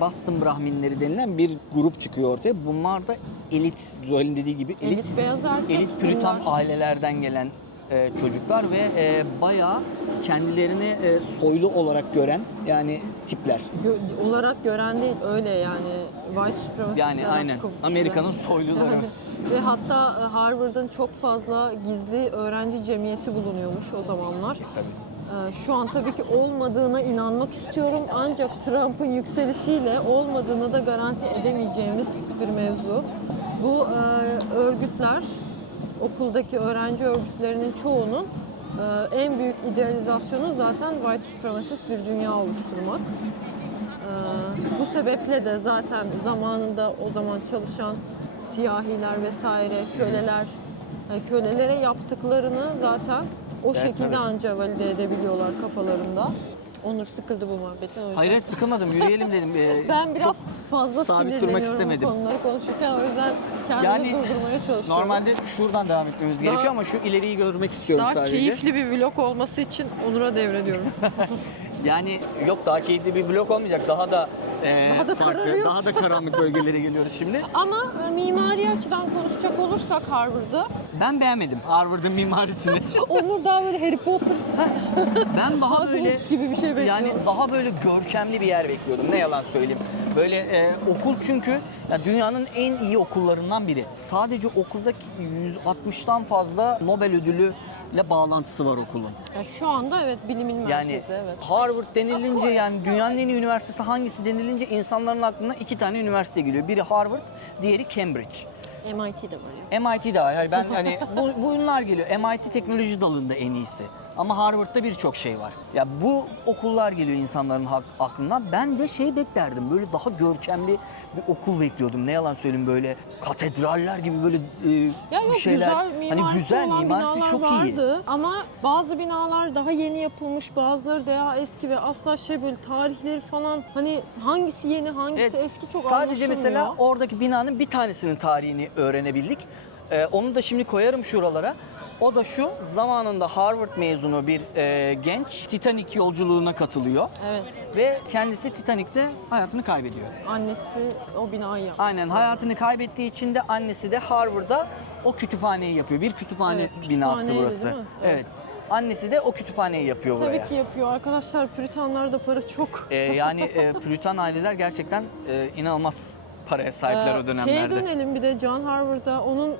Boston Brahminleri denilen bir grup çıkıyor ortaya. Bunlar da elit, Zuhal'in dediği gibi Elit beyaz erkek elit Puritan bunlar. ailelerden gelen çocuklar ve bayağı kendilerini soylu olarak gören yani tipler. Olarak gören değil, öyle yani white supremacist. Yani Arap aynen kılıçlı. Amerika'nın soyluları. Yani, ve hatta Harvard'ın çok fazla gizli öğrenci cemiyeti bulunuyormuş o zamanlar. Tabii. Şu an tabii ki olmadığına inanmak istiyorum, ancak Trump'ın yükselişiyle olmadığını da garanti edemeyeceğimiz bir mevzu. Bu örgütler, okuldaki öğrenci örgütlerinin çoğunun en büyük idealizasyonu zaten white supremacist bir dünya oluşturmak. Bu sebeple de zaten zamanında o zaman çalışan siyahiler vesaire, köleler, yani kölelere yaptıklarını zaten o Evet, şekilde tabii. ancak valide edebiliyorlar kafalarında. Onur sıkıldı bu muhabbetten, o yüzden. Hayır sıkılmadım, yürüyelim dedim. Ben biraz Çok fazla sabit durmak sinirleniyorum istemedim. bu konuları konuşurken, o yüzden kendimi Yani durdurmaya çalışıyorum. Normalde şuradan devam etmemiz gerekiyor ama şu ileriyi görmek istiyorum daha sadece. keyifli bir vlog olması için Onur'a devrediyorum. Yani yok, daha keyifli bir vlog olmayacak. Daha da Daha da kararıyor. daha da karanlık bölgelere geliyoruz şimdi. Ama mimari açıdan konuşacak olursak Harvard'ı, Ben beğenmedim Harvard'ın mimarisini. Onur daha böyle Harry Potter, Ben daha böyle Hogwarts gibi bir şey bekliyorum. yani daha böyle görkemli bir yer bekliyordum. Ne yalan söyleyeyim. Böyle okul çünkü ya dünyanın en iyi okullarından biri. Sadece okuldaki 160'tan fazla Nobel ödülüyle bağlantısı var okulun. Ya şu anda evet, bilimin merkezi, Yani evet. Harvard denilince, yani dünyanın en iyi üniversitesi hangisi denilince insanların aklına iki tane üniversite geliyor. Biri Harvard, diğeri Cambridge. MIT de var ya. MIT de var. Yani ben hani bunlar geliyor. MIT teknoloji dalında en iyisi. Ama Harvard'da birçok şey var. Ya bu okullar geliyor insanların aklına. Ben de şey beklerdim. Böyle daha görkemli bir okul bekliyordum. Ne yalan söyleyeyim, böyle katedraller gibi böyle Ya yok, bir şeyler. güzel mimarisi Hani güzel, olan mimarisi binalar çok iyi. vardı. Ama bazı binalar daha yeni yapılmış, bazıları daha eski ve asla şey, böyle tarihleri falan, hani hangisi yeni hangisi Evet, eski çok sadece anlaşılmıyor. mesela oradaki binanın bir tanesinin tarihini öğrenebildik. Onu da şimdi koyarım şuralara. O da şu: zamanında Harvard mezunu bir genç Titanic yolculuğuna katılıyor. Evet. Ve kendisi Titanic'te hayatını kaybediyor. Annesi o binayı yapmış. Aynen, hayatını kaybettiği için de annesi de Harvard'da o kütüphaneyi yapıyor. Bir kütüphane Evet, binası kütüphaneydi burası. değil mi? Evet. Evet. Annesi de o kütüphaneyi yapıyor buraya. Tabii ki yapıyor. Arkadaşlar, Püritanlarda para çok. Yani Puritan aileler gerçekten inanılmaz paraya sahipler o Şeye dönemlerde. dönelim bir de, John Harvard'a. Onun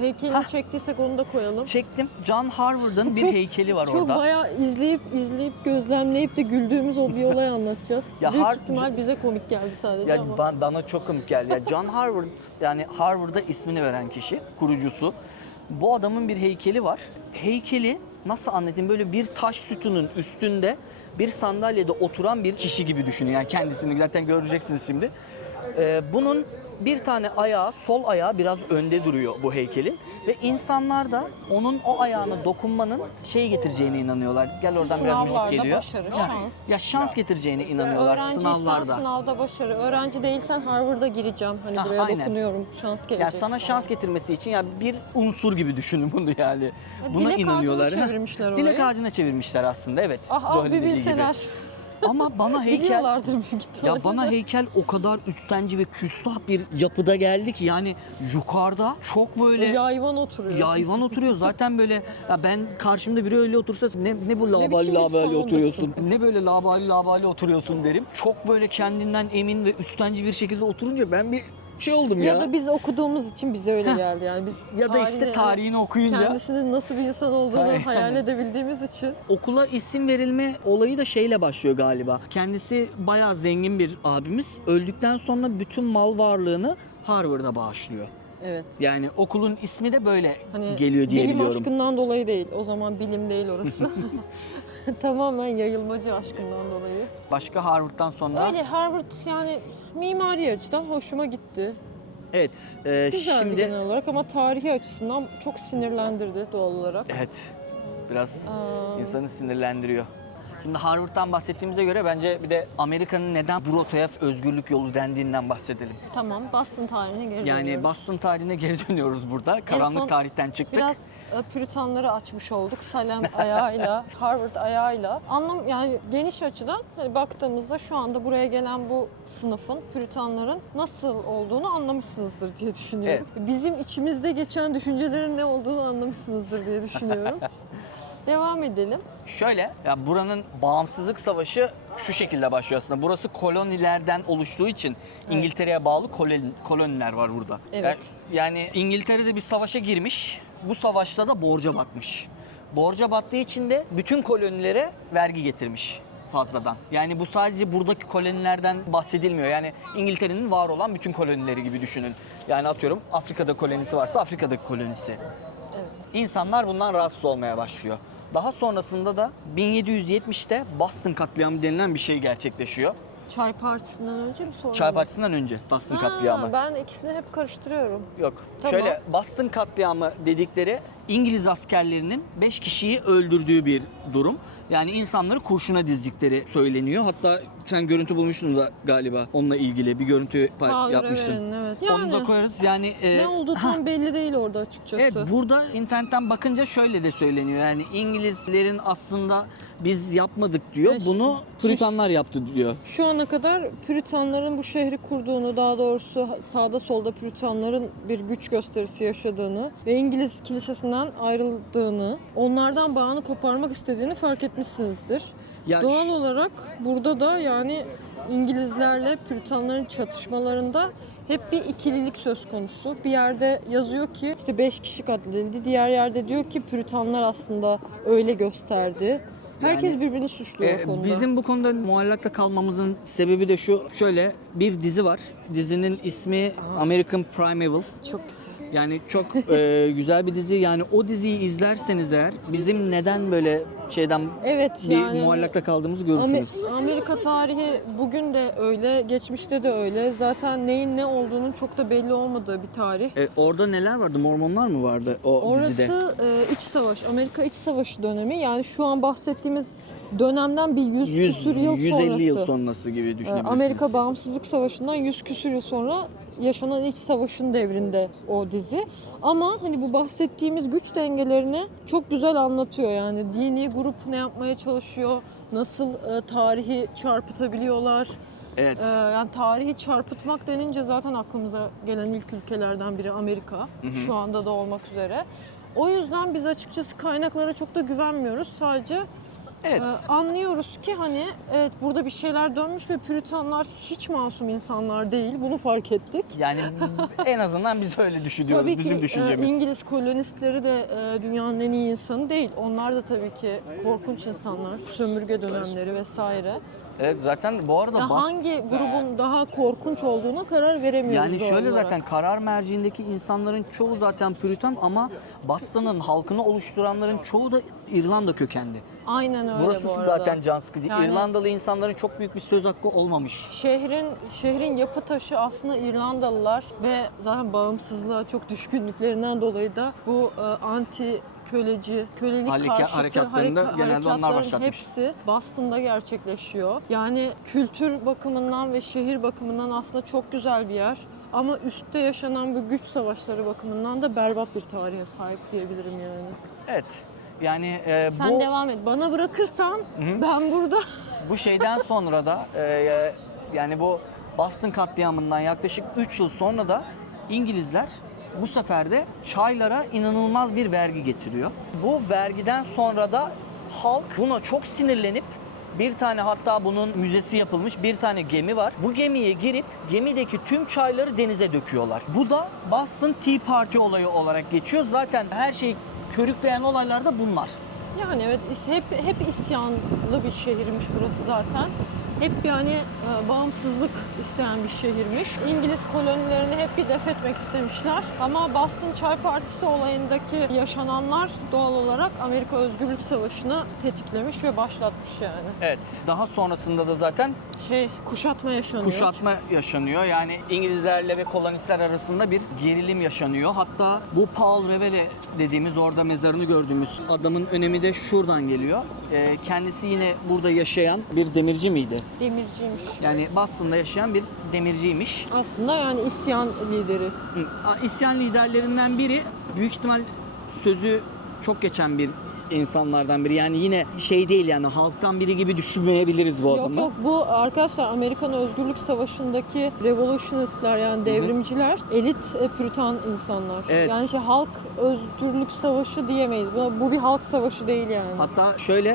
heykelini Hah. çektiysek onu da koyalım. Çektim. John Harvard'ın bir Çok- heykeli var Çok orada. bayağı izleyip gözlemleyip de güldüğümüz o bir olay anlatacağız. Ya Büyük Har- ihtimal bize komik geldi sadece Ya ama. bana çok komik geldi. Ya John Harvard, yani Harvard'a ismini veren kişi, kurucusu. Bu adamın bir heykeli var. Heykeli nasıl anlatayım? Böyle bir taş sütunun üstünde bir sandalyede oturan bir kişi gibi düşünün. Yani kendisini zaten göreceksiniz şimdi. Bunun bir tane ayağı, sol ayağı biraz önde duruyor bu heykelin. Ve insanlar da onun o ayağına dokunmanın şey getireceğine inanıyorlar. Gel oradan biraz müzik Sınavlarda geliyor. başarı, Ha, şans. Ya şans getireceğine inanıyorlar Öğrenciysen sınavlarda. sınavda başarı. Öğrenci değilsen Harvard'a gireceğim. Hani Ah, buraya aynen. dokunuyorum. Şans gelecek. Ya sana şans getirmesi için ya bir unsur gibi düşünün bunu yani. Buna dilek ağacına inanıyorlar. çevirmişler orayı. Dilek ağacına çevirmişler aslında, evet. Ah Zuhal'in bir dediği gibi. bilseler. Ama bana heykel Biliyorlardır büyük ihtimalle. ya bana heykel o kadar üstenci ve küstah bir yapıda geldi ki, yani yukarıda çok böyle Yayvan oturuyor. yayvan oturuyor. Zaten böyle ya ben karşımda biri öyle otursa ne bu labali biçim bir labali salondasın? oturuyorsun. Ne böyle labali labali oturuyorsun derim. Çok böyle kendinden emin ve üstenci bir şekilde oturunca ben bir şey oldum ya. Ya da biz okuduğumuz için bize öyle geldi yani. Biz Ya da işte tarihini okuyunca. kendisinin nasıl bir insan olduğunu Aynen. hayal edebildiğimiz için. Okula isim verilme olayı da şeyle başlıyor galiba. Kendisi bayağı zengin bir abimiz. Öldükten sonra bütün mal varlığını Harvard'a bağışlıyor. Evet. Yani okulun ismi de böyle Hani geliyor diye bilim biliyorum. aşkından dolayı değil. O zaman bilim değil orası. Tamamen yayılmacı aşkından dolayı. Başka Harvard'dan sonra. Öyle Harvard yani mimari açıdan hoşuma gitti. Evet. Güzeldi Şimdi. genel olarak ama tarihi açısından çok sinirlendirdi doğal olarak. Evet. Biraz Aa, insanı sinirlendiriyor. Şimdi Harvard'dan bahsettiğimize göre bence bir de Amerika'nın neden bu rotaya özgürlük yolu dendiğinden bahsedelim. tamam, Boston tarihine geri Yani dönüyoruz. Boston tarihine geri dönüyoruz burada. Karanlık son tarihten çıktık. Biraz Püritanları açmış olduk. Salem ayağıyla, Harvard ayağıyla. Yani geniş açıdan hani baktığımızda şu anda buraya gelen bu sınıfın, Püritanların nasıl olduğunu anlamışsınızdır diye düşünüyorum. Bizim içimizde geçen düşüncelerin ne olduğunu anlamışsınızdır diye düşünüyorum. Devam edelim. Şöyle, ya buranın bağımsızlık savaşı şu şekilde başlıyor aslında. Burası kolonilerden oluştuğu için İngiltere'ye bağlı koloniler var burada. Evet. Yani İngiltere'de bir savaşa girmiş. Bu savaşta da borca batmış. Borca battığı için de bütün kolonilere vergi getirmiş fazladan. Yani bu sadece buradaki kolonilerden bahsedilmiyor. Yani İngiltere'nin var olan bütün kolonileri gibi düşünün. Yani atıyorum Afrika'da kolonisi varsa Afrika'daki kolonisi. Evet. İnsanlar bundan rahatsız olmaya başlıyor. Daha sonrasında da 1770'te Boston katliamı denilen bir şey gerçekleşiyor. Çay Partisi'nden önce mi sonra Çay mı? Partisi'nden önce Boston Ha, katliamı. ben ikisini hep karıştırıyorum. Yok. Tamam. Şöyle Boston katliamı dedikleri İngiliz askerlerinin 5 kişiyi öldürdüğü bir durum. Yani insanları kurşuna dizdikleri söyleniyor. Hatta sen görüntü bulmuştun da galiba onunla ilgili bir görüntü yapmıştın. Verin, evet. Onu da koyarız. Yani ne olduğu tam belli değil orada açıkçası. evet, burada internetten bakınca şöyle de söyleniyor. Yani İngilizlerin aslında biz yapmadık diyor. Evet, Bunu Püritanlar yaptı diyor. Şu ana kadar Püritanların bu şehri kurduğunu, daha doğrusu sağda solda Püritanların bir güç gösterisi yaşadığını ve İngiliz kilisesinden ayrıldığını, onlardan bağını koparmak istediğini fark etmişsinizdir. Ya Doğal olarak burada da yani İngilizlerle Püritanların çatışmalarında hep bir ikililik söz konusu. Bir yerde yazıyor ki işte 5 kişi katledildi. Diğer yerde diyor ki Püritanlar aslında öyle gösterdi. Herkes Yani, birbirini suçluyor o konuda. Bizim bu konuda muallakta kalmamızın sebebi de şu. Şöyle bir dizi var. Dizinin ismi American Primeval. Çok güzel. Yani çok güzel bir dizi. Yani o diziyi izlerseniz eğer bizim neden böyle şeyden Evet bir yani muallakta kaldığımızı görürsünüz. Amerika tarihi bugün de öyle, geçmişte de öyle. Zaten neyin ne olduğunun çok da belli olmadığı bir tarih. Orada neler vardı? Mormonlar mı vardı o dizide? Orası iç savaş, Amerika iç savaşı dönemi. Yani şu an bahsettiğimiz dönemden bir 100 küsür yıl 150 sonrası. yıl sonrası gibi düşünebilirsiniz. Amerika Bağımsızlık Savaşı'ndan 100 küsür yıl sonra yaşanan iç savaşın devrinde o dizi. Ama hani bu bahsettiğimiz güç dengelerini çok güzel anlatıyor yani. Dini grup ne yapmaya çalışıyor, nasıl tarihi çarpıtabiliyorlar. Evet. Yani tarihi çarpıtmak denince zaten aklımıza gelen ilk ülkelerden biri Amerika. Şu anda da olmak üzere. O yüzden biz açıkçası kaynaklara çok da güvenmiyoruz. Sadece Evet. anlıyoruz ki hani evet burada bir şeyler dönmüş ve Püritanlar hiç masum insanlar değil. Bunu fark ettik. Yani en azından biz öyle düşünüyoruz. Tabii Bizim ki düşüncemiz. İngiliz kolonistleri de dünyanın en iyi insanı değil. Onlar da tabii ki korkunç insanlar. Sömürge dönemleri vesaire. Evet, zaten bu arada Ya hangi grubun daha korkunç olduğuna karar veremiyoruz yani doğal şöyle olarak. zaten karar merciindeki insanların çoğu zaten Püritan ama Boston'ın halkını oluşturanların çoğu da İrlanda kökenli. Aynen öyle Burası bu arada. zaten can sıkıcı. Yani- İrlandalı insanların çok büyük bir söz hakkı olmamış. Şehrin yapı taşı aslında İrlandalılar ve zaten bağımsızlığa çok düşkünlüklerinden dolayı da bu anti kölelik karşıtı harekatlarında genelde onlar harekatların başlatmış. hepsi Boston'da gerçekleşiyor. Yani kültür bakımından ve şehir bakımından aslında çok güzel bir yer. Ama üstte yaşanan bu güç savaşları bakımından da berbat bir tarihe sahip diyebilirim yani. Evet. Yani Sen devam et. Bana bırakırsan ben burada. bu şeyden sonra da yani bu Boston katliamından yaklaşık 3 yıl sonra da İngilizler bu sefer de çaylara inanılmaz bir vergi getiriyor. Bu vergiden sonra da halk buna çok sinirlenip Bir tane hatta bunun müzesi yapılmış bir tane gemi var. Bu gemiye girip gemideki tüm çayları denize döküyorlar. Bu da Boston Tea Party olayı olarak geçiyor. Zaten her şeyi körükleyen olaylar da bunlar. Yani evet, hep isyanlı bir şehirmiş burası zaten. Hep yani bağımsızlık isteyen bir şehirmiş. İngiliz kolonilerini hep bir def etmek istemişler. Ama Boston Çay Partisi olayındaki yaşananlar doğal olarak Amerika Özgürlük Savaşı'nı tetiklemiş ve başlatmış yani. Evet. Daha sonrasında da zaten Kuşatma yaşanıyor. kuşatma yaşanıyor. Yani İngilizlerle ve kolonistler arasında bir gerilim yaşanıyor. Hatta bu Paul Revere dediğimiz orada mezarını gördüğümüz adamın önemi de şuradan geliyor. Kendisi yine burada yaşayan bir demirci miydi? Demirciymiş. Yani Boston'da yaşayan bir demirciymiş. Aslında yani isyan lideri. İsyan liderlerinden biri. Büyük ihtimal sözü çok geçen bir insanlardan biri. Yani yine şey değil yani halktan biri gibi düşünmeyebiliriz bu adamı. Yok bu arkadaşlar Amerikan Özgürlük Savaşı'ndaki revolutionistler yani devrimciler elit püritan insanlar. Evet. Yani halk özgürlük savaşı diyemeyiz. Bu bir halk savaşı değil yani. Hatta şöyle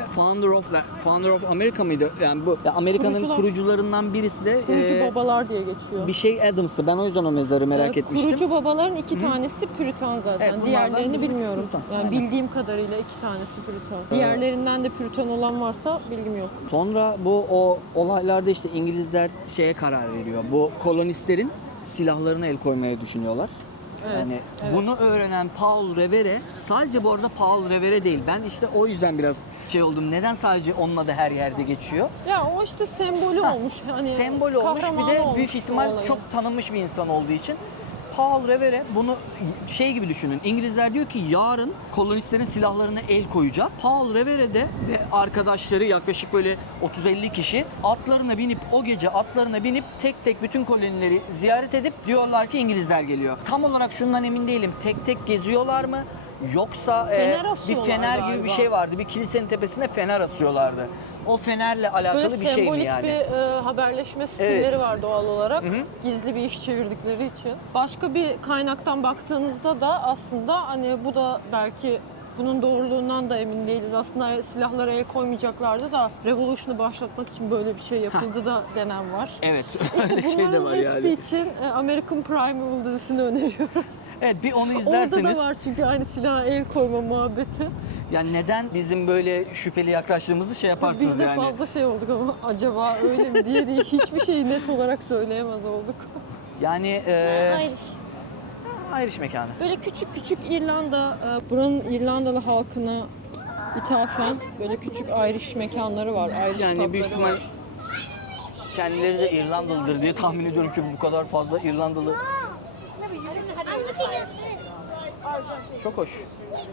Founder of America mıydı? Yani bu Amerika'nın kurucularından birisi de Kurucu babalar diye geçiyor. bir şey Adams'ı. Ben o yüzden o mezarı merak etmiştim. Kurucu babaların 2 tanesi püritan zaten. Evet, diğerlerini bilmiyorum. Püritan. Yani Aynen. bildiğim kadarıyla 2 tanesi püritan. Diğerlerinden de püritan olan varsa bilgim yok. Sonra o olaylarda işte İngilizler şeye karar veriyor. Bu kolonistlerin silahlarına el koymaya düşünüyorlar. Evet, Yani evet. bunu öğrenen Paul Revere, sadece bu arada Paul Revere değil. Ben işte o yüzden biraz şey oldum. Neden sadece onun adı her yerde geçiyor? Ya o işte sembolü olmuş. Hani Sembolü olmuş. Bir kahramanı de olmuş büyük bu ihtimal olayın. çok tanınmış bir insan olduğu için. Paul Revere bunu şey gibi düşünün. İngilizler diyor ki yarın kolonistlerin silahlarına el koyacağız. Paul Revere de ve arkadaşları yaklaşık böyle 30-50 kişi o gece atlarına binip tek tek bütün kolonileri ziyaret edip diyorlar ki İngilizler geliyor. Tam olarak şundan emin değilim. Tek tek geziyorlar mı? Yoksa Fener bir asıyorlar fener gibi galiba. bir şey vardı. Bir kilisenin tepesine fener asıyorlardı. O fenerle alakalı Böyle bir şey mi sembolik yani? bir haberleşme stilleri Evet. var doğal olarak. Hı hı. Gizli bir iş çevirdikleri için. Başka bir kaynaktan baktığınızda da aslında hani bu da belki bunun doğruluğundan da emin değiliz. Aslında silahlara el koymayacaklardı da Revolution'u başlatmak için böyle bir şey yapıldı da denen var. Evet. İşte öyle şey de bunların var hepsi yani. için American Primeval dizisini öneriyoruz. Evet bir onu Orada izlerseniz. da var çünkü aynı silaha el koyma muhabbeti. Yani neden bizim böyle şüpheli yaklaştığımızı şey yaparsınız Biz de yani. fazla şey olduk ama acaba öyle mi diye hiçbir şeyi net olarak söyleyemez olduk. Yani Irish mekanı. Böyle küçük küçük İrlanda, buranın İrlandalı halkına ithafen böyle küçük Irish mekanları var. Irish Yani büyük pubları ihtimal var. kendileri de İrlandalıdır diye tahmin ediyorum çünkü bu kadar fazla İrlandalı. Çok hoş.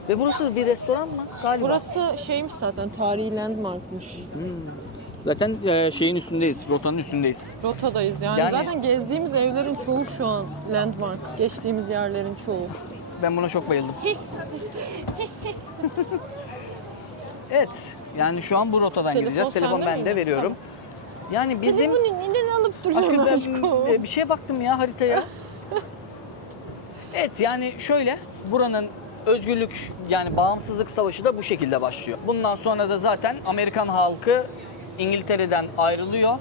Ve burası bir restoran mı? Galiba. Burası şeymiş zaten, tarihi landmarkmış. Zaten şeyin üstündeyiz, rotanın üstündeyiz. Rotadayız yani. Yani- Zaten gezdiğimiz evlerin çoğu şu an landmark. Geçtiğimiz yerlerin çoğu. Ben buna çok bayıldım. Evet, yani şu an bu rotadan Telefon gideceğiz. Telefon sende bende miydi? veriyorum. Yani bizim... Bizim neden alıp duruyorum Aşkım ben aşkım? bir şeye baktım ya haritaya. Evet yani şöyle buranın özgürlük yani bağımsızlık savaşı da bu şekilde başlıyor. Bundan sonra da zaten Amerikan halkı İngiltere'den ayrılıyor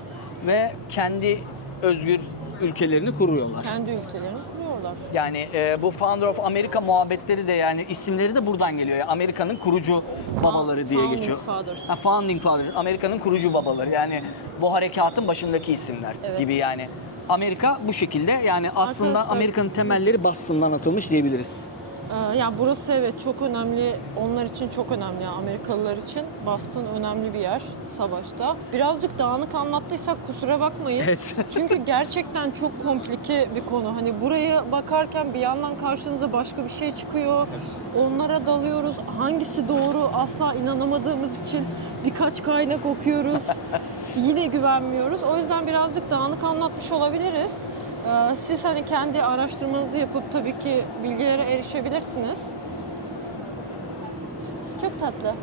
ve kendi özgür ülkelerini kuruyorlar. Kendi ülkelerini kuruyorlar. Yani bu Founder of America muhabbetleri de yani isimleri de buradan geliyor. Yani Amerika'nın kurucu babaları diye Founding geçiyor. Fathers. Founding Fathers. Amerika'nın kurucu babaları. Yani bu harekatın başındaki isimler Evet. gibi yani. Amerika bu şekilde yani aslında Arkadaşlar- Amerika'nın temelleri Boston'dan atılmış diyebiliriz. Ya burası evet çok önemli, onlar için çok önemli, Amerikalılar için. Boston önemli bir yer savaşta. Birazcık dağınık anlattıysak kusura bakmayın. Evet. Çünkü gerçekten çok komplike bir konu. Hani buraya bakarken bir yandan karşınıza başka bir şey çıkıyor. Onlara dalıyoruz. Hangisi doğru asla inanamadığımız için birkaç kaynak okuyoruz. Yine güvenmiyoruz. O yüzden birazcık dağınık anlatmış olabiliriz. Siz hani kendi araştırmanızı yapıp tabii ki bilgilere erişebilirsiniz. Çok tatlı.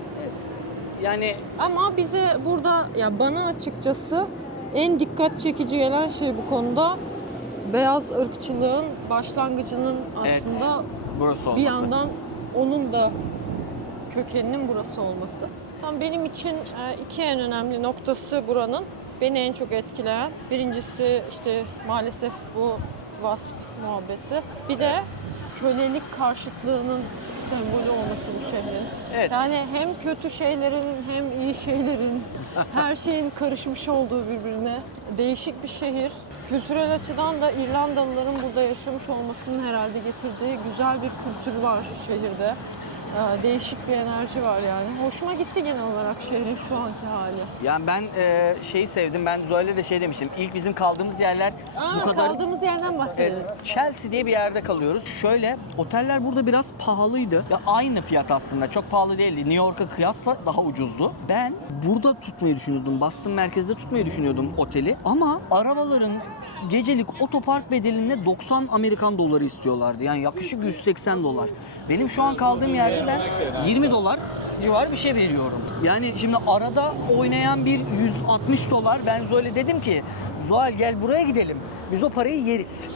Yani Ama bize burada, ya bana açıkçası en dikkat çekici gelen şey bu konuda beyaz ırkçılığın başlangıcının Evet, aslında burası olması. bir yandan onun da kökeninin burası olması. Tam benim için iki en önemli noktası buranın. Beni en çok etkileyen. Birincisi işte maalesef bu WASP muhabbeti. Bir de kölelik karşıtlığının sembolü olması bu şehrin. Evet. Yani hem kötü şeylerin hem iyi şeylerin, her şeyin karışmış olduğu birbirine değişik bir şehir. Kültürel açıdan da İrlandalıların burada yaşamış olmasının herhalde getirdiği güzel bir kültür var şehirde. Değişik bir enerji var yani. Hoşuma gitti genel olarak şehrin şu anki hali. Yani ben şeyi sevdim. Ben Zuhal'e de şey demiştim. İlk bizim kaldığımız yerler bu kadar... Kaldığımız yerden bahsedelim. Chelsea diye bir yerde kalıyoruz. Şöyle, oteller burada biraz pahalıydı. Ya aynı fiyat aslında. Çok pahalı değildi. New York'a kıyasla daha ucuzdu. Ben burada tutmayı düşünüyordum. Boston merkezde tutmayı düşünüyordum oteli. Ama arabaların gecelik otopark bedeline 90 Amerikan doları istiyorlardı. Yani yaklaşık 180 dolar. Benim şu an kaldığım yerde ben 20 dolar civarı bir şey veriyorum. Yani şimdi arada oynayan bir 160 dolar. Ben Zuhal'e dedim ki Zuhal gel buraya gidelim. Biz o parayı yeriz.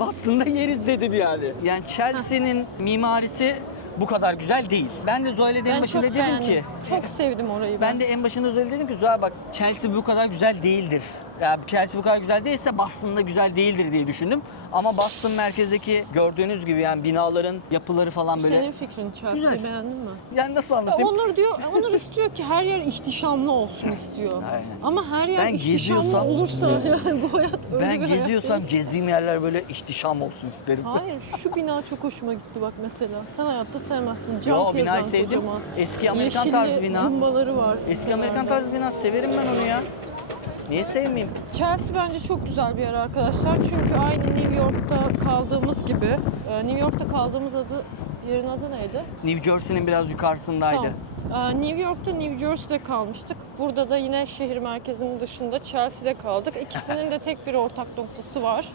Boston'da yeriz dedim yani. Yani Chelsea'nin mimarisi bu kadar güzel değil. Ben de Zuhal'e en Ben başında çok dedim beğendim. ki Çok sevdim orayı ben de en başında Zuhal'e dedim ki Zuhal bak Chelsea bu kadar güzel değildir. Ya Chelsea bu kadar güzel değilse Boston'da güzel değildir diye düşündüm. Ama Boston merkezdeki gördüğünüz gibi yani binaların yapıları falan böyle. Senin fikrin Chelsea Güzel. beğendin mi? Yani nasıl anlatayım? Onur istiyor ki her yer ihtişamlı olsun istiyor. Aynen. Ama her yer Ben ihtişamlı geziyorsam- olursa yani bu hayat öyle Ben bir hayat geziyorsam değil. gezdiğim yerler böyle ihtişam olsun isterim. Hayır, şu bina çok hoşuma gitti bak mesela. Sen hayatta sevmezsin. Cam Yo, o binayı kezan sevdim. kocaman. Eski Amerikan Yeşilli tarzı bina. cumbaları var. Eski kenarda. Amerikan tarzı bina severim ben onu ya. Niye sevmeyeyim? Chelsea bence çok güzel bir yer arkadaşlar. Çünkü aynı New York'ta kaldığımız gibi. New York'ta kaldığımız yerin adı neydi? New Jersey'nin biraz yukarısındaydı. Tamam. New York'ta New Jersey'de kalmıştık. Burada da yine şehir merkezinin dışında Chelsea'de kaldık. İkisinin de tek bir ortak noktası var.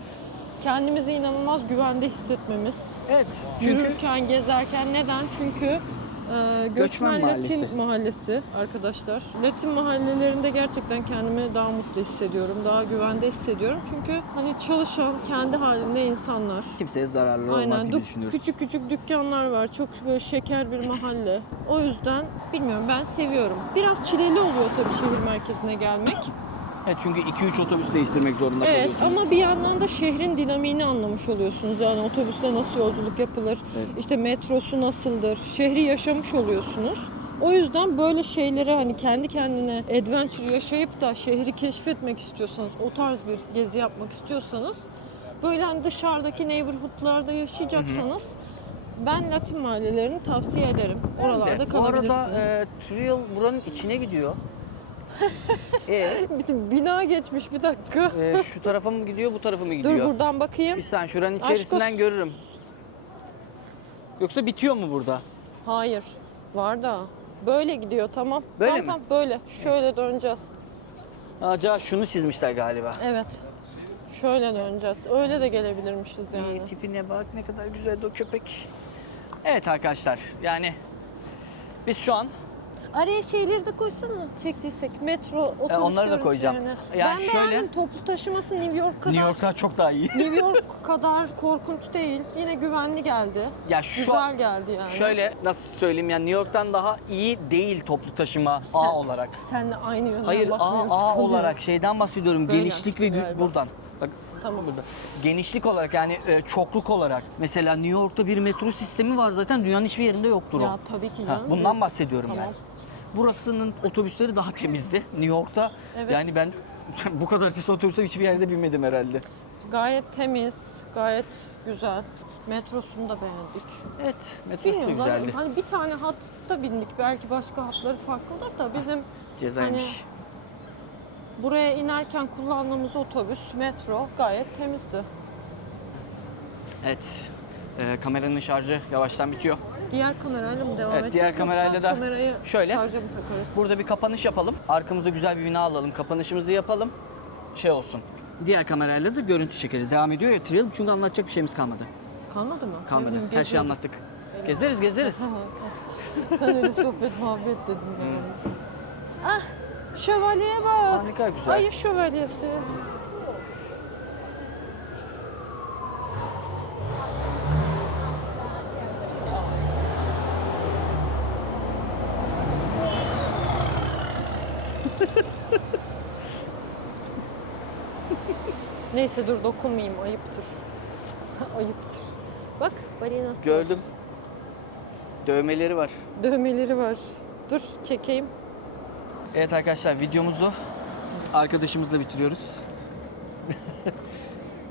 Kendimizi inanılmaz güvende hissetmemiz. Evet. Çünkü Yürürken, gezerken. Neden? Çünkü göçmen mahallesi. Latin mahallesi arkadaşlar. Latin mahallelerinde gerçekten kendimi daha mutlu hissediyorum. Daha güvende hissediyorum. Çünkü hani çalışan, kendi halinde insanlar. kimseye zararlı olmaz Aynen. gibi düşünüyoruz. Küçük küçük dükkanlar var. Çok böyle şeker bir mahalle. O yüzden bilmiyorum ben seviyorum. Biraz çileli oluyor tabii şehir merkezine gelmek. Evet, çünkü 2-3 otobüs değiştirmek zorunda Evet kalıyorsunuz. ama bir yandan da şehrin dinamiğini anlamış oluyorsunuz. Yani otobüste nasıl yolculuk yapılır, Evet. işte metrosu nasıldır, şehri yaşamış oluyorsunuz. O yüzden böyle şeyleri hani kendi kendine adventure yaşayıp da şehri keşfetmek istiyorsanız, o tarz bir gezi yapmak istiyorsanız, böyle hani dışarıdaki neighborhood'larda yaşayacaksanız ben Latin mahallelerini tavsiye ederim. Oralarda Bu kalabilirsiniz. arada Trial buranın içine gidiyor. Bütün bina geçmiş bir dakika. Şu tarafa mı gidiyor, bu tarafa mı gidiyor? Dur buradan bakayım. Bir saniye şuranın Aşk içerisinden olsun. görürüm. Yoksa bitiyor mu burada? Hayır. Var da. Böyle gidiyor tamam. Böyle tamam, mi? Tamam böyle. Şöyle döneceğiz. Acaba şunu çizmişler galiba. Evet. Şöyle döneceğiz. Öyle de gelebilirmişiz yani. İyi, tipine bak ne kadar güzel o köpek. Evet arkadaşlar yani biz şu an Araya şeyleri de koysana çektiysek. Metro, otobüs onları da koyacağım. görüntülerini. Yani ben şöyle- beğendim. Toplu taşıması New York kadar. New York'tan çok daha iyi. New York kadar korkunç değil. Yine güvenli geldi. Ya şu Güzel geldi yani. Şöyle nasıl söyleyeyim yani New York'tan daha iyi değil toplu taşıma ağ olarak. Seninle aynı yönden Hayır bakmıyoruz ağ konuya. olarak şeyden bahsediyorum. Böyle Genişlik ve galiba. buradan. Bak Tamam. burada. Genişlik olarak yani çokluk olarak. Mesela New York'ta bir metro sistemi var zaten dünyanın hiçbir yerinde yoktur o. Ya tabii ki Ha, canım. bundan bahsediyorum Tamam. yani. Burasının otobüsleri daha temizdi. New York'ta Evet. yani ben bu kadar pis otobüse hiçbir yerde binmedim herhalde. Gayet temiz, gayet güzel. Metrosunu da beğendik. Evet, metrosu Bilmiyorum zaten güzeldi. hani bir tane hatta bindik. Belki başka hatları farklıdır da bizim Cezaymış. hani buraya inerken kullandığımız otobüs, metro gayet temizdi. Evet. Kameranın şarjı yavaştan bitiyor. Diğer kamerayla mı devam Evet, edeceğiz? diğer yoksa kamerayla da kamerayı şöyle. şarja mı takarız? Burada bir kapanış yapalım. Arkamıza güzel bir bina alalım. Kapanışımızı yapalım. Şey olsun. Diğer kamerayla da görüntü çekeriz. Devam ediyor ya Trial çünkü anlatacak bir şeyimiz kalmadı. Kalmadı mı? Kalmadı. Ne bileyim, Her şeyi geziyorduk. anlattık. Gezeriz. Ben öyle sohbet muhabbet dedim yani. Ah, şövalyeye bak. Ne kadar güzel. Ayı şövalyesi. Neyse dur dokunmayayım, ayıptır. Ayıptır. Bak balinası var. Gördüm. Dövmeleri var. Dövmeleri var. Dur çekeyim. Evet arkadaşlar, videomuzu arkadaşımızla bitiriyoruz.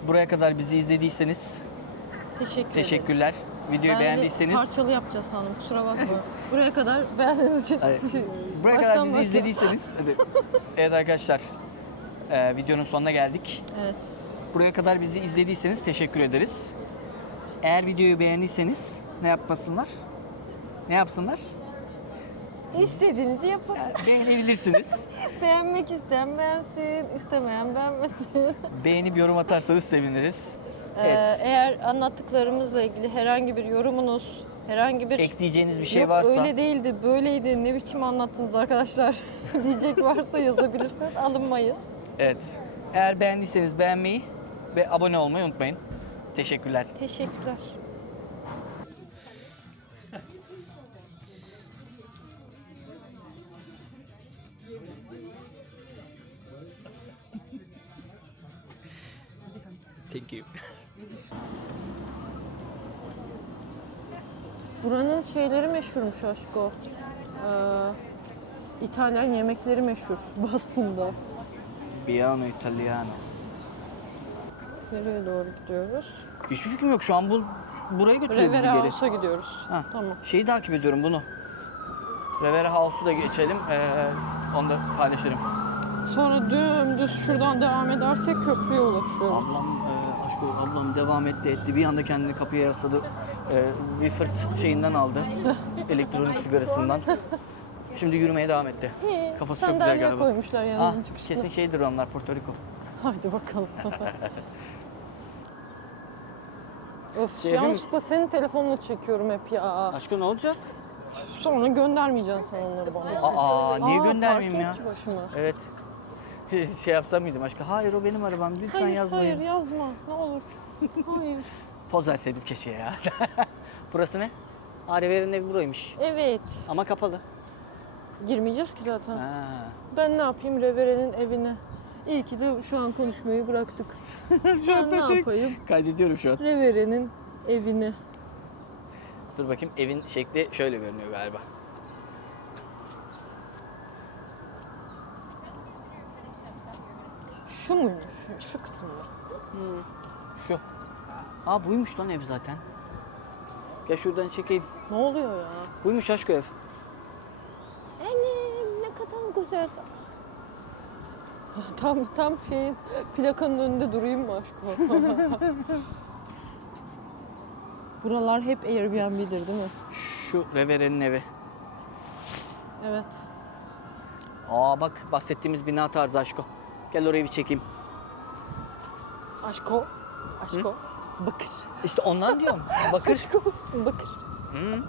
Buraya kadar bizi izlediyseniz teşekkürler. Videoyu beğendiyseniz parçalı yapacağız sandım, kusura bakma. Buraya kadar beğendiğiniz için Hayır. Buraya kadar bizi izlediyseniz evet arkadaşlar, videonun sonuna geldik. Evet. Buraya kadar bizi izlediyseniz teşekkür ederiz. Eğer videoyu beğendiyseniz ne yapmasınlar? Ne yapsınlar? İstediğinizi yapın. Beğenebilirsiniz. Beğenmek isteyen beğensin, istemeyen beğenmesin. Beğenip yorum atarsanız seviniriz. Evet. Eğer anlattıklarımızla ilgili herhangi bir yorumunuz, herhangi bir Ekleyeceğiniz bir şey yok varsa öyle değildi, böyleydi, ne biçim anlattınız arkadaşlar diyecek varsa yazabilirsiniz, alınmayız. evet. Eğer beğendiyseniz beğenmeyi ve abone olmayı unutmayın. Teşekkürler. Teşekkürler. Thank you. Buranın şeyleri meşhurmuş aşko. İtalyan yemekleri meşhur Boston'da. Piano Italiano. Nereye doğru gidiyoruz? Hiçbir fikrim yok. Şu an buraya götürüyor bizi Revera geri. House'a gidiyoruz. Ha, Tamam. Şeyi takip ediyorum bunu. Revera House'u da geçelim. Onu da paylaşırım. Sonra dümdüz şuradan devam edersek köprüye ulaşıyoruz. Ablam devam etti. Bir anda kendini kapıya yasladı. Bir fırt şeyinden aldı. Elektronik sigarasından. Şimdi yürümeye devam etti. Kafası çok güzel Sandalye galiba. koymuşlar yanının çıkışına. Kesin şeydir onlar, Porto Rico. Haydi bakalım. Öf, Şey yapayım yanlışlıkla senin telefonla çekiyorum hep ya. Aşkım ne olacak? Sonra göndermeyeceksin sen onları bana. Niye göndermeyeyim ya? Park etçi başıma. Evet. Şey yapsam mıydım aşkım? Hayır, o benim arabam. Lütfen yazmayın. Hayır yazma ne olur. Hayır. Poz verseydim keşke ya. Burası ne? Reveria'nın evi buraymış. Evet. Ama kapalı. Girmeyeceğiz ki zaten. Ha. Ben ne yapayım Revere'nin evine? İyi ki de şu an konuşmayı bıraktık. Şu Ben ne yapayım? Kaydediyorum şu an. Revere'nin evine. Dur bakayım, evin şekli şöyle görünüyor galiba. Şu muymuş? Şu kısmı mı? Şu. Buymuş lan ev zaten. Gel şuradan çekeyim. Ne oluyor ya? Buymuş aşk ev. Annem ne kadar güzel. Tam şeyin plakanın önünde durayım mı aşkım? Buralar hep Airbnb'dir değil mi? Şu Revere'nin evi. Evet. Bak bahsettiğimiz bina tarzı aşko. Gel orayı bir çekeyim. Aşko. Aşko. Bakır. İşte ondan diyorum. Bakır. Bakır. Hı.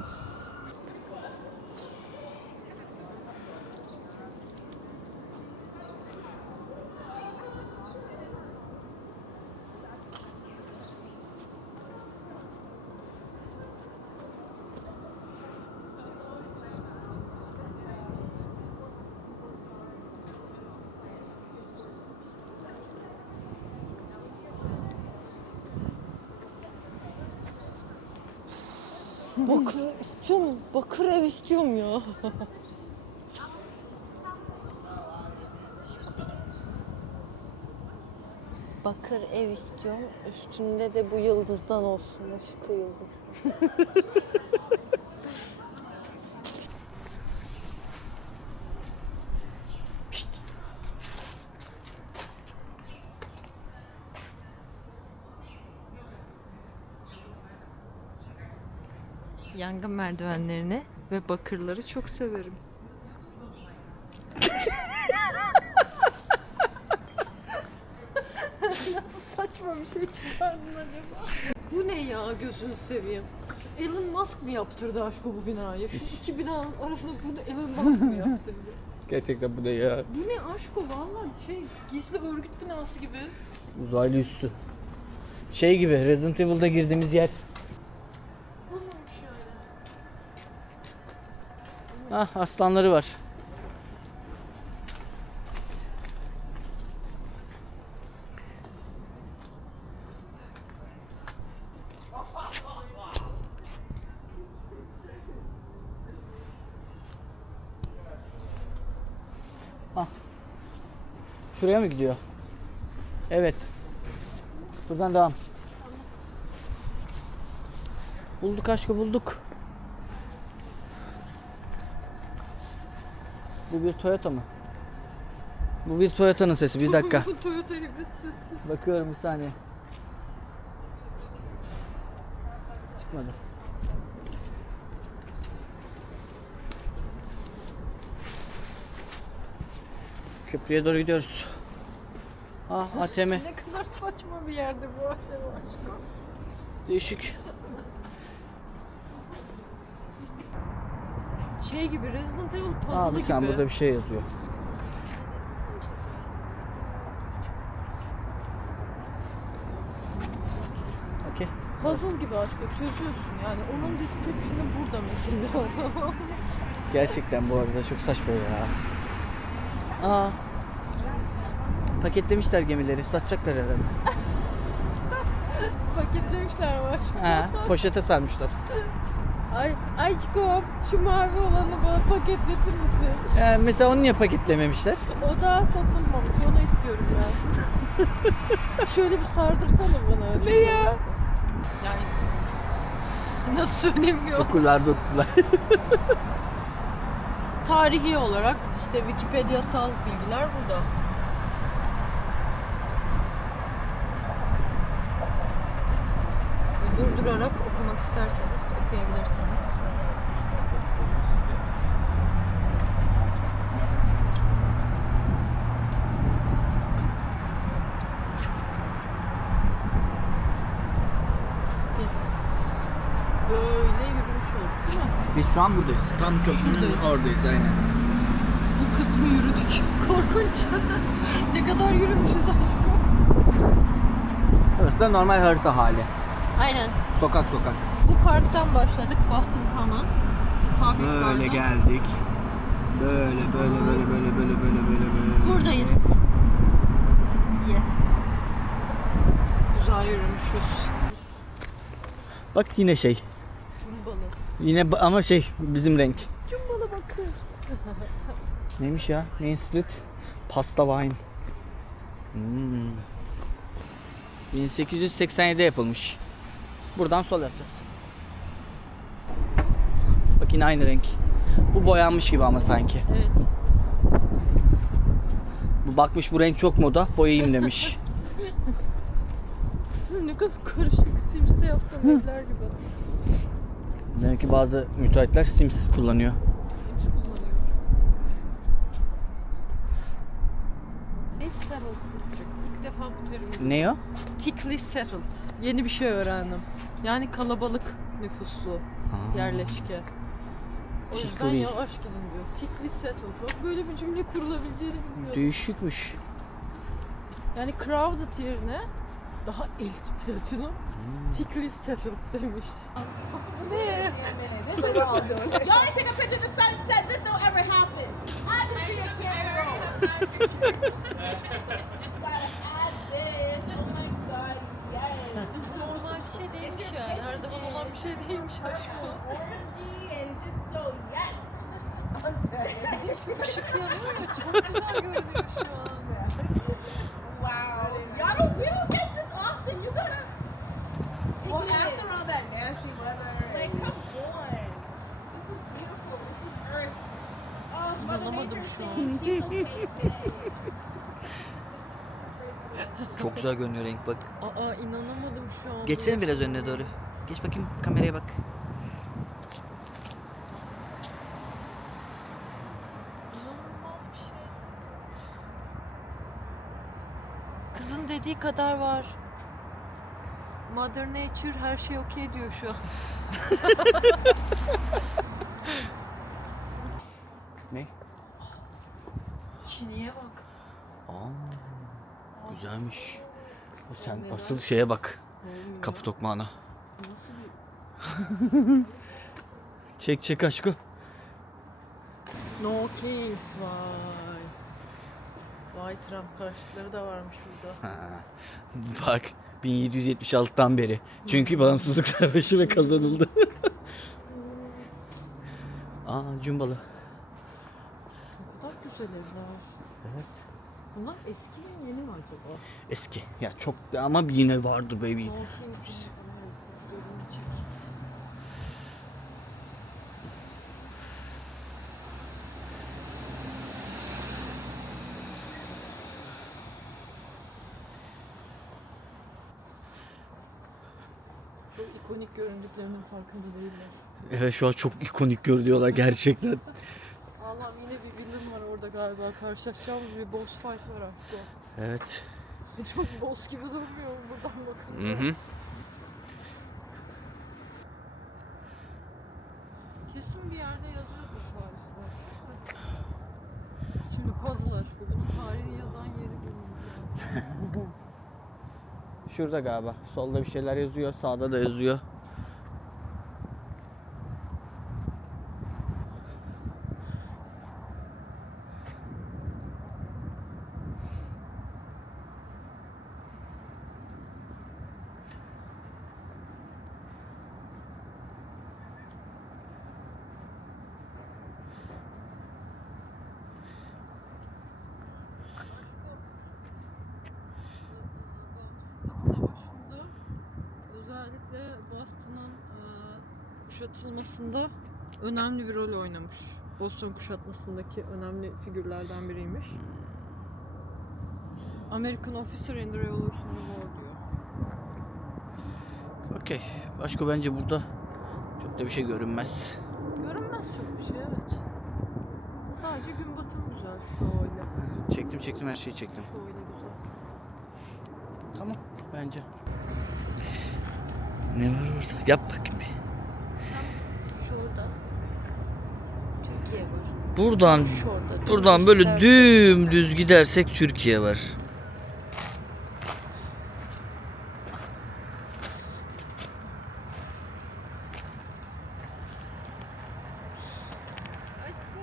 Bakır istiyorum. Bakır ev istiyorum ya. Bakır ev istiyorum. Üstünde de bu yıldızdan olsun. Işıklı yıldız. Pişt. Yangın merdivenlerini ve bakırları çok severim. Saçma bir şey çıkardın acaba? Bu ne ya gözünü seveyim? Elon Musk mı yaptırdı aşkı bu binayı? Şu iki binanın arasında bunu Elon Musk mı yaptırdı? Gerçekten bu ne ya? Bu ne aşkı vallahi gizli örgüt binası gibi. Uzaylı üssü. Şey gibi, Resident Evil'da girdiğimiz yer. Olmamış yani. Aslanları var. Ah. Şuraya mı gidiyor? Evet. Buradan devam. Bulduk aşkı, bulduk. Bu bir Toyota mı? Bu bir Toyota'nın sesi. Bir dakika. Toyota hibrit sesi. Bakıyorum bir saniye. Çıkmadı. Köprüye doğru gidiyoruz. Ah, ATM. Ne kadar saçma bir yerde bu ATM aşkım. Değişik. Şey gibi, Resident Evil puzzle'ı Abi gibi. sen burada bir şey yazıyor. Okey. Puzzle gibi aşkım, çözüyorsun yani. Onun description'ı burada mesela. Gerçekten bu arada çok saçma ya. Aa. Paketlemişler gemileri. Satacaklar herhalde. Paketlemişler mi aşkım? Ha, poşete sarmışlar. Ay aşkım, şu mavi olanı bana paketletir misin? Yani mesela onu niye paketlememişler? O da satılmamış, onu istiyorum ben. Şöyle bir sardırsana bana. Ne ya? Yani nasıl söyleyeyim ki o? Dokular dokular. Tarihi olarak işte Wikipedia'sal bilgiler burada. Durdurarak okumak isterseniz okuyabilirsiniz. Biz böyle yürümüş olduk değil mi? Biz şu an buradayız. Tam köprünün Şuradayız. oradayız aynen. Bu kısmı yürüdük. Korkunç. Ne kadar yürümüşüz aşkım. Burası da normal harita hali. Aynen. Sokak sokak. Bu parktan başladık. Boston Common. Public Böyle Garden. geldik. Böyle. Buradayız. Yes. Güzel yürümüşüz. Bak yine şey. Cumbalı. Yine ama şey bizim renk. Cumbalı bakın. Neymiş ya? Main Street Pasta Wine. 1887'de yapılmış. Buradan sol yapacağız. Bak yine aynı renk. Bu boyanmış gibi ama sanki. Evet. Bu bakmış bu renk çok moda, boyayayım demiş. Ne kadar karışık. Sims'te yaptığım evler gibi. Demek ki bazı müteahhitler Sims kullanıyor. Sims kullanıyor. Settled District. İlk defa bu terimi. Ne o? Thickly settled. Yeni bir şey öğrendim. Yani kalabalık nüfuslu yerleşke. O yüzden Thickly. yavaş gidin diyor. Thickly settled. Bak böyle bir cümle kurulabileceğini bilmiyordum. Değişikmiş. Yani crowded yerine daha elit platinum thickly settled demiş. This is all doing. Y'all ain't take a picture of the sunset. This don't ever happen. I just see a camera roll. Gotta add this. Oh my god, yes. Normal bir şey değilmiş yani. Her zaman olan bir şey değilmiş aşkım. Orangey and just so yes. Işık yanıyor ya, çok güzel görünüyor şu an. Wow. We don't get this often. You gotta take Well, it in. after all that nasty weather, Like, come on. This is beautiful. This is Earth. Oh, Mother İnanamadım Nature şu an. sings. She's okay today. Çok güzel görünüyor renk bak. Aa, inanamadım şu an. Geçsene biraz önüne doğru. Geç bakayım kameraya bak. İnanılmaz bir şey. Kızın dediği kadar var. Mother Nature her şey okey diyor şu an. Ne? Çiniye bak. Güzelmiş. Sen asıl şeye bak. Kapı tokmağına. Nasıl bir... Çek aşkım. No Kings vay. Vay Trump karşıtları da varmış burada. Bak 1776'dan beri. Çünkü bağımsızlık savaşı ve kazanıldı. Aa cumbalı. Ne kadar güzel evler. Evet. Bunlar eski mi yeni mi acaba? Eski. Ya çok ama yine vardır baby. Bakayım şimdi. Görünecek. Çok ikonik göründüklerinin farkında değiller. Evet şu an çok ikonik görünüyorlar gerçekten. Allah'ım yine bir villain var orada galiba. Karşılaşacağımız bir boss fight var aşkım. Evet. Çok boss gibi durmuyor buradan bakınca. Hı hı. Kesin bir yerde yazıyor bu tarihler. Şimdi puzzle aşkı. Bunun tarihi yazan yeri bulmuyor. Şurada galiba. Solda bir şeyler yazıyor, sağda da yazıyor. Bağımsızlık Savaşı'nda özellikle Boston'ın kuşatılmasında önemli bir rol oynamış. Boston kuşatmasındaki önemli figürlerden biriymiş. American Officer in the Revolutionary War diyor. Okey. Başka bence burada çok da bir şey görünmez. Görünmez çok bir şey, evet. Sadece gün batımı güzel şöyle. Çektim her şeyi çektim. Şöyle güzel. Tamam bence. Ne var orada? Yap bakayım bir. Şurada Türkiye var. Buradan Şurada. böyle dümdüz gidersek Türkiye var. Let's go.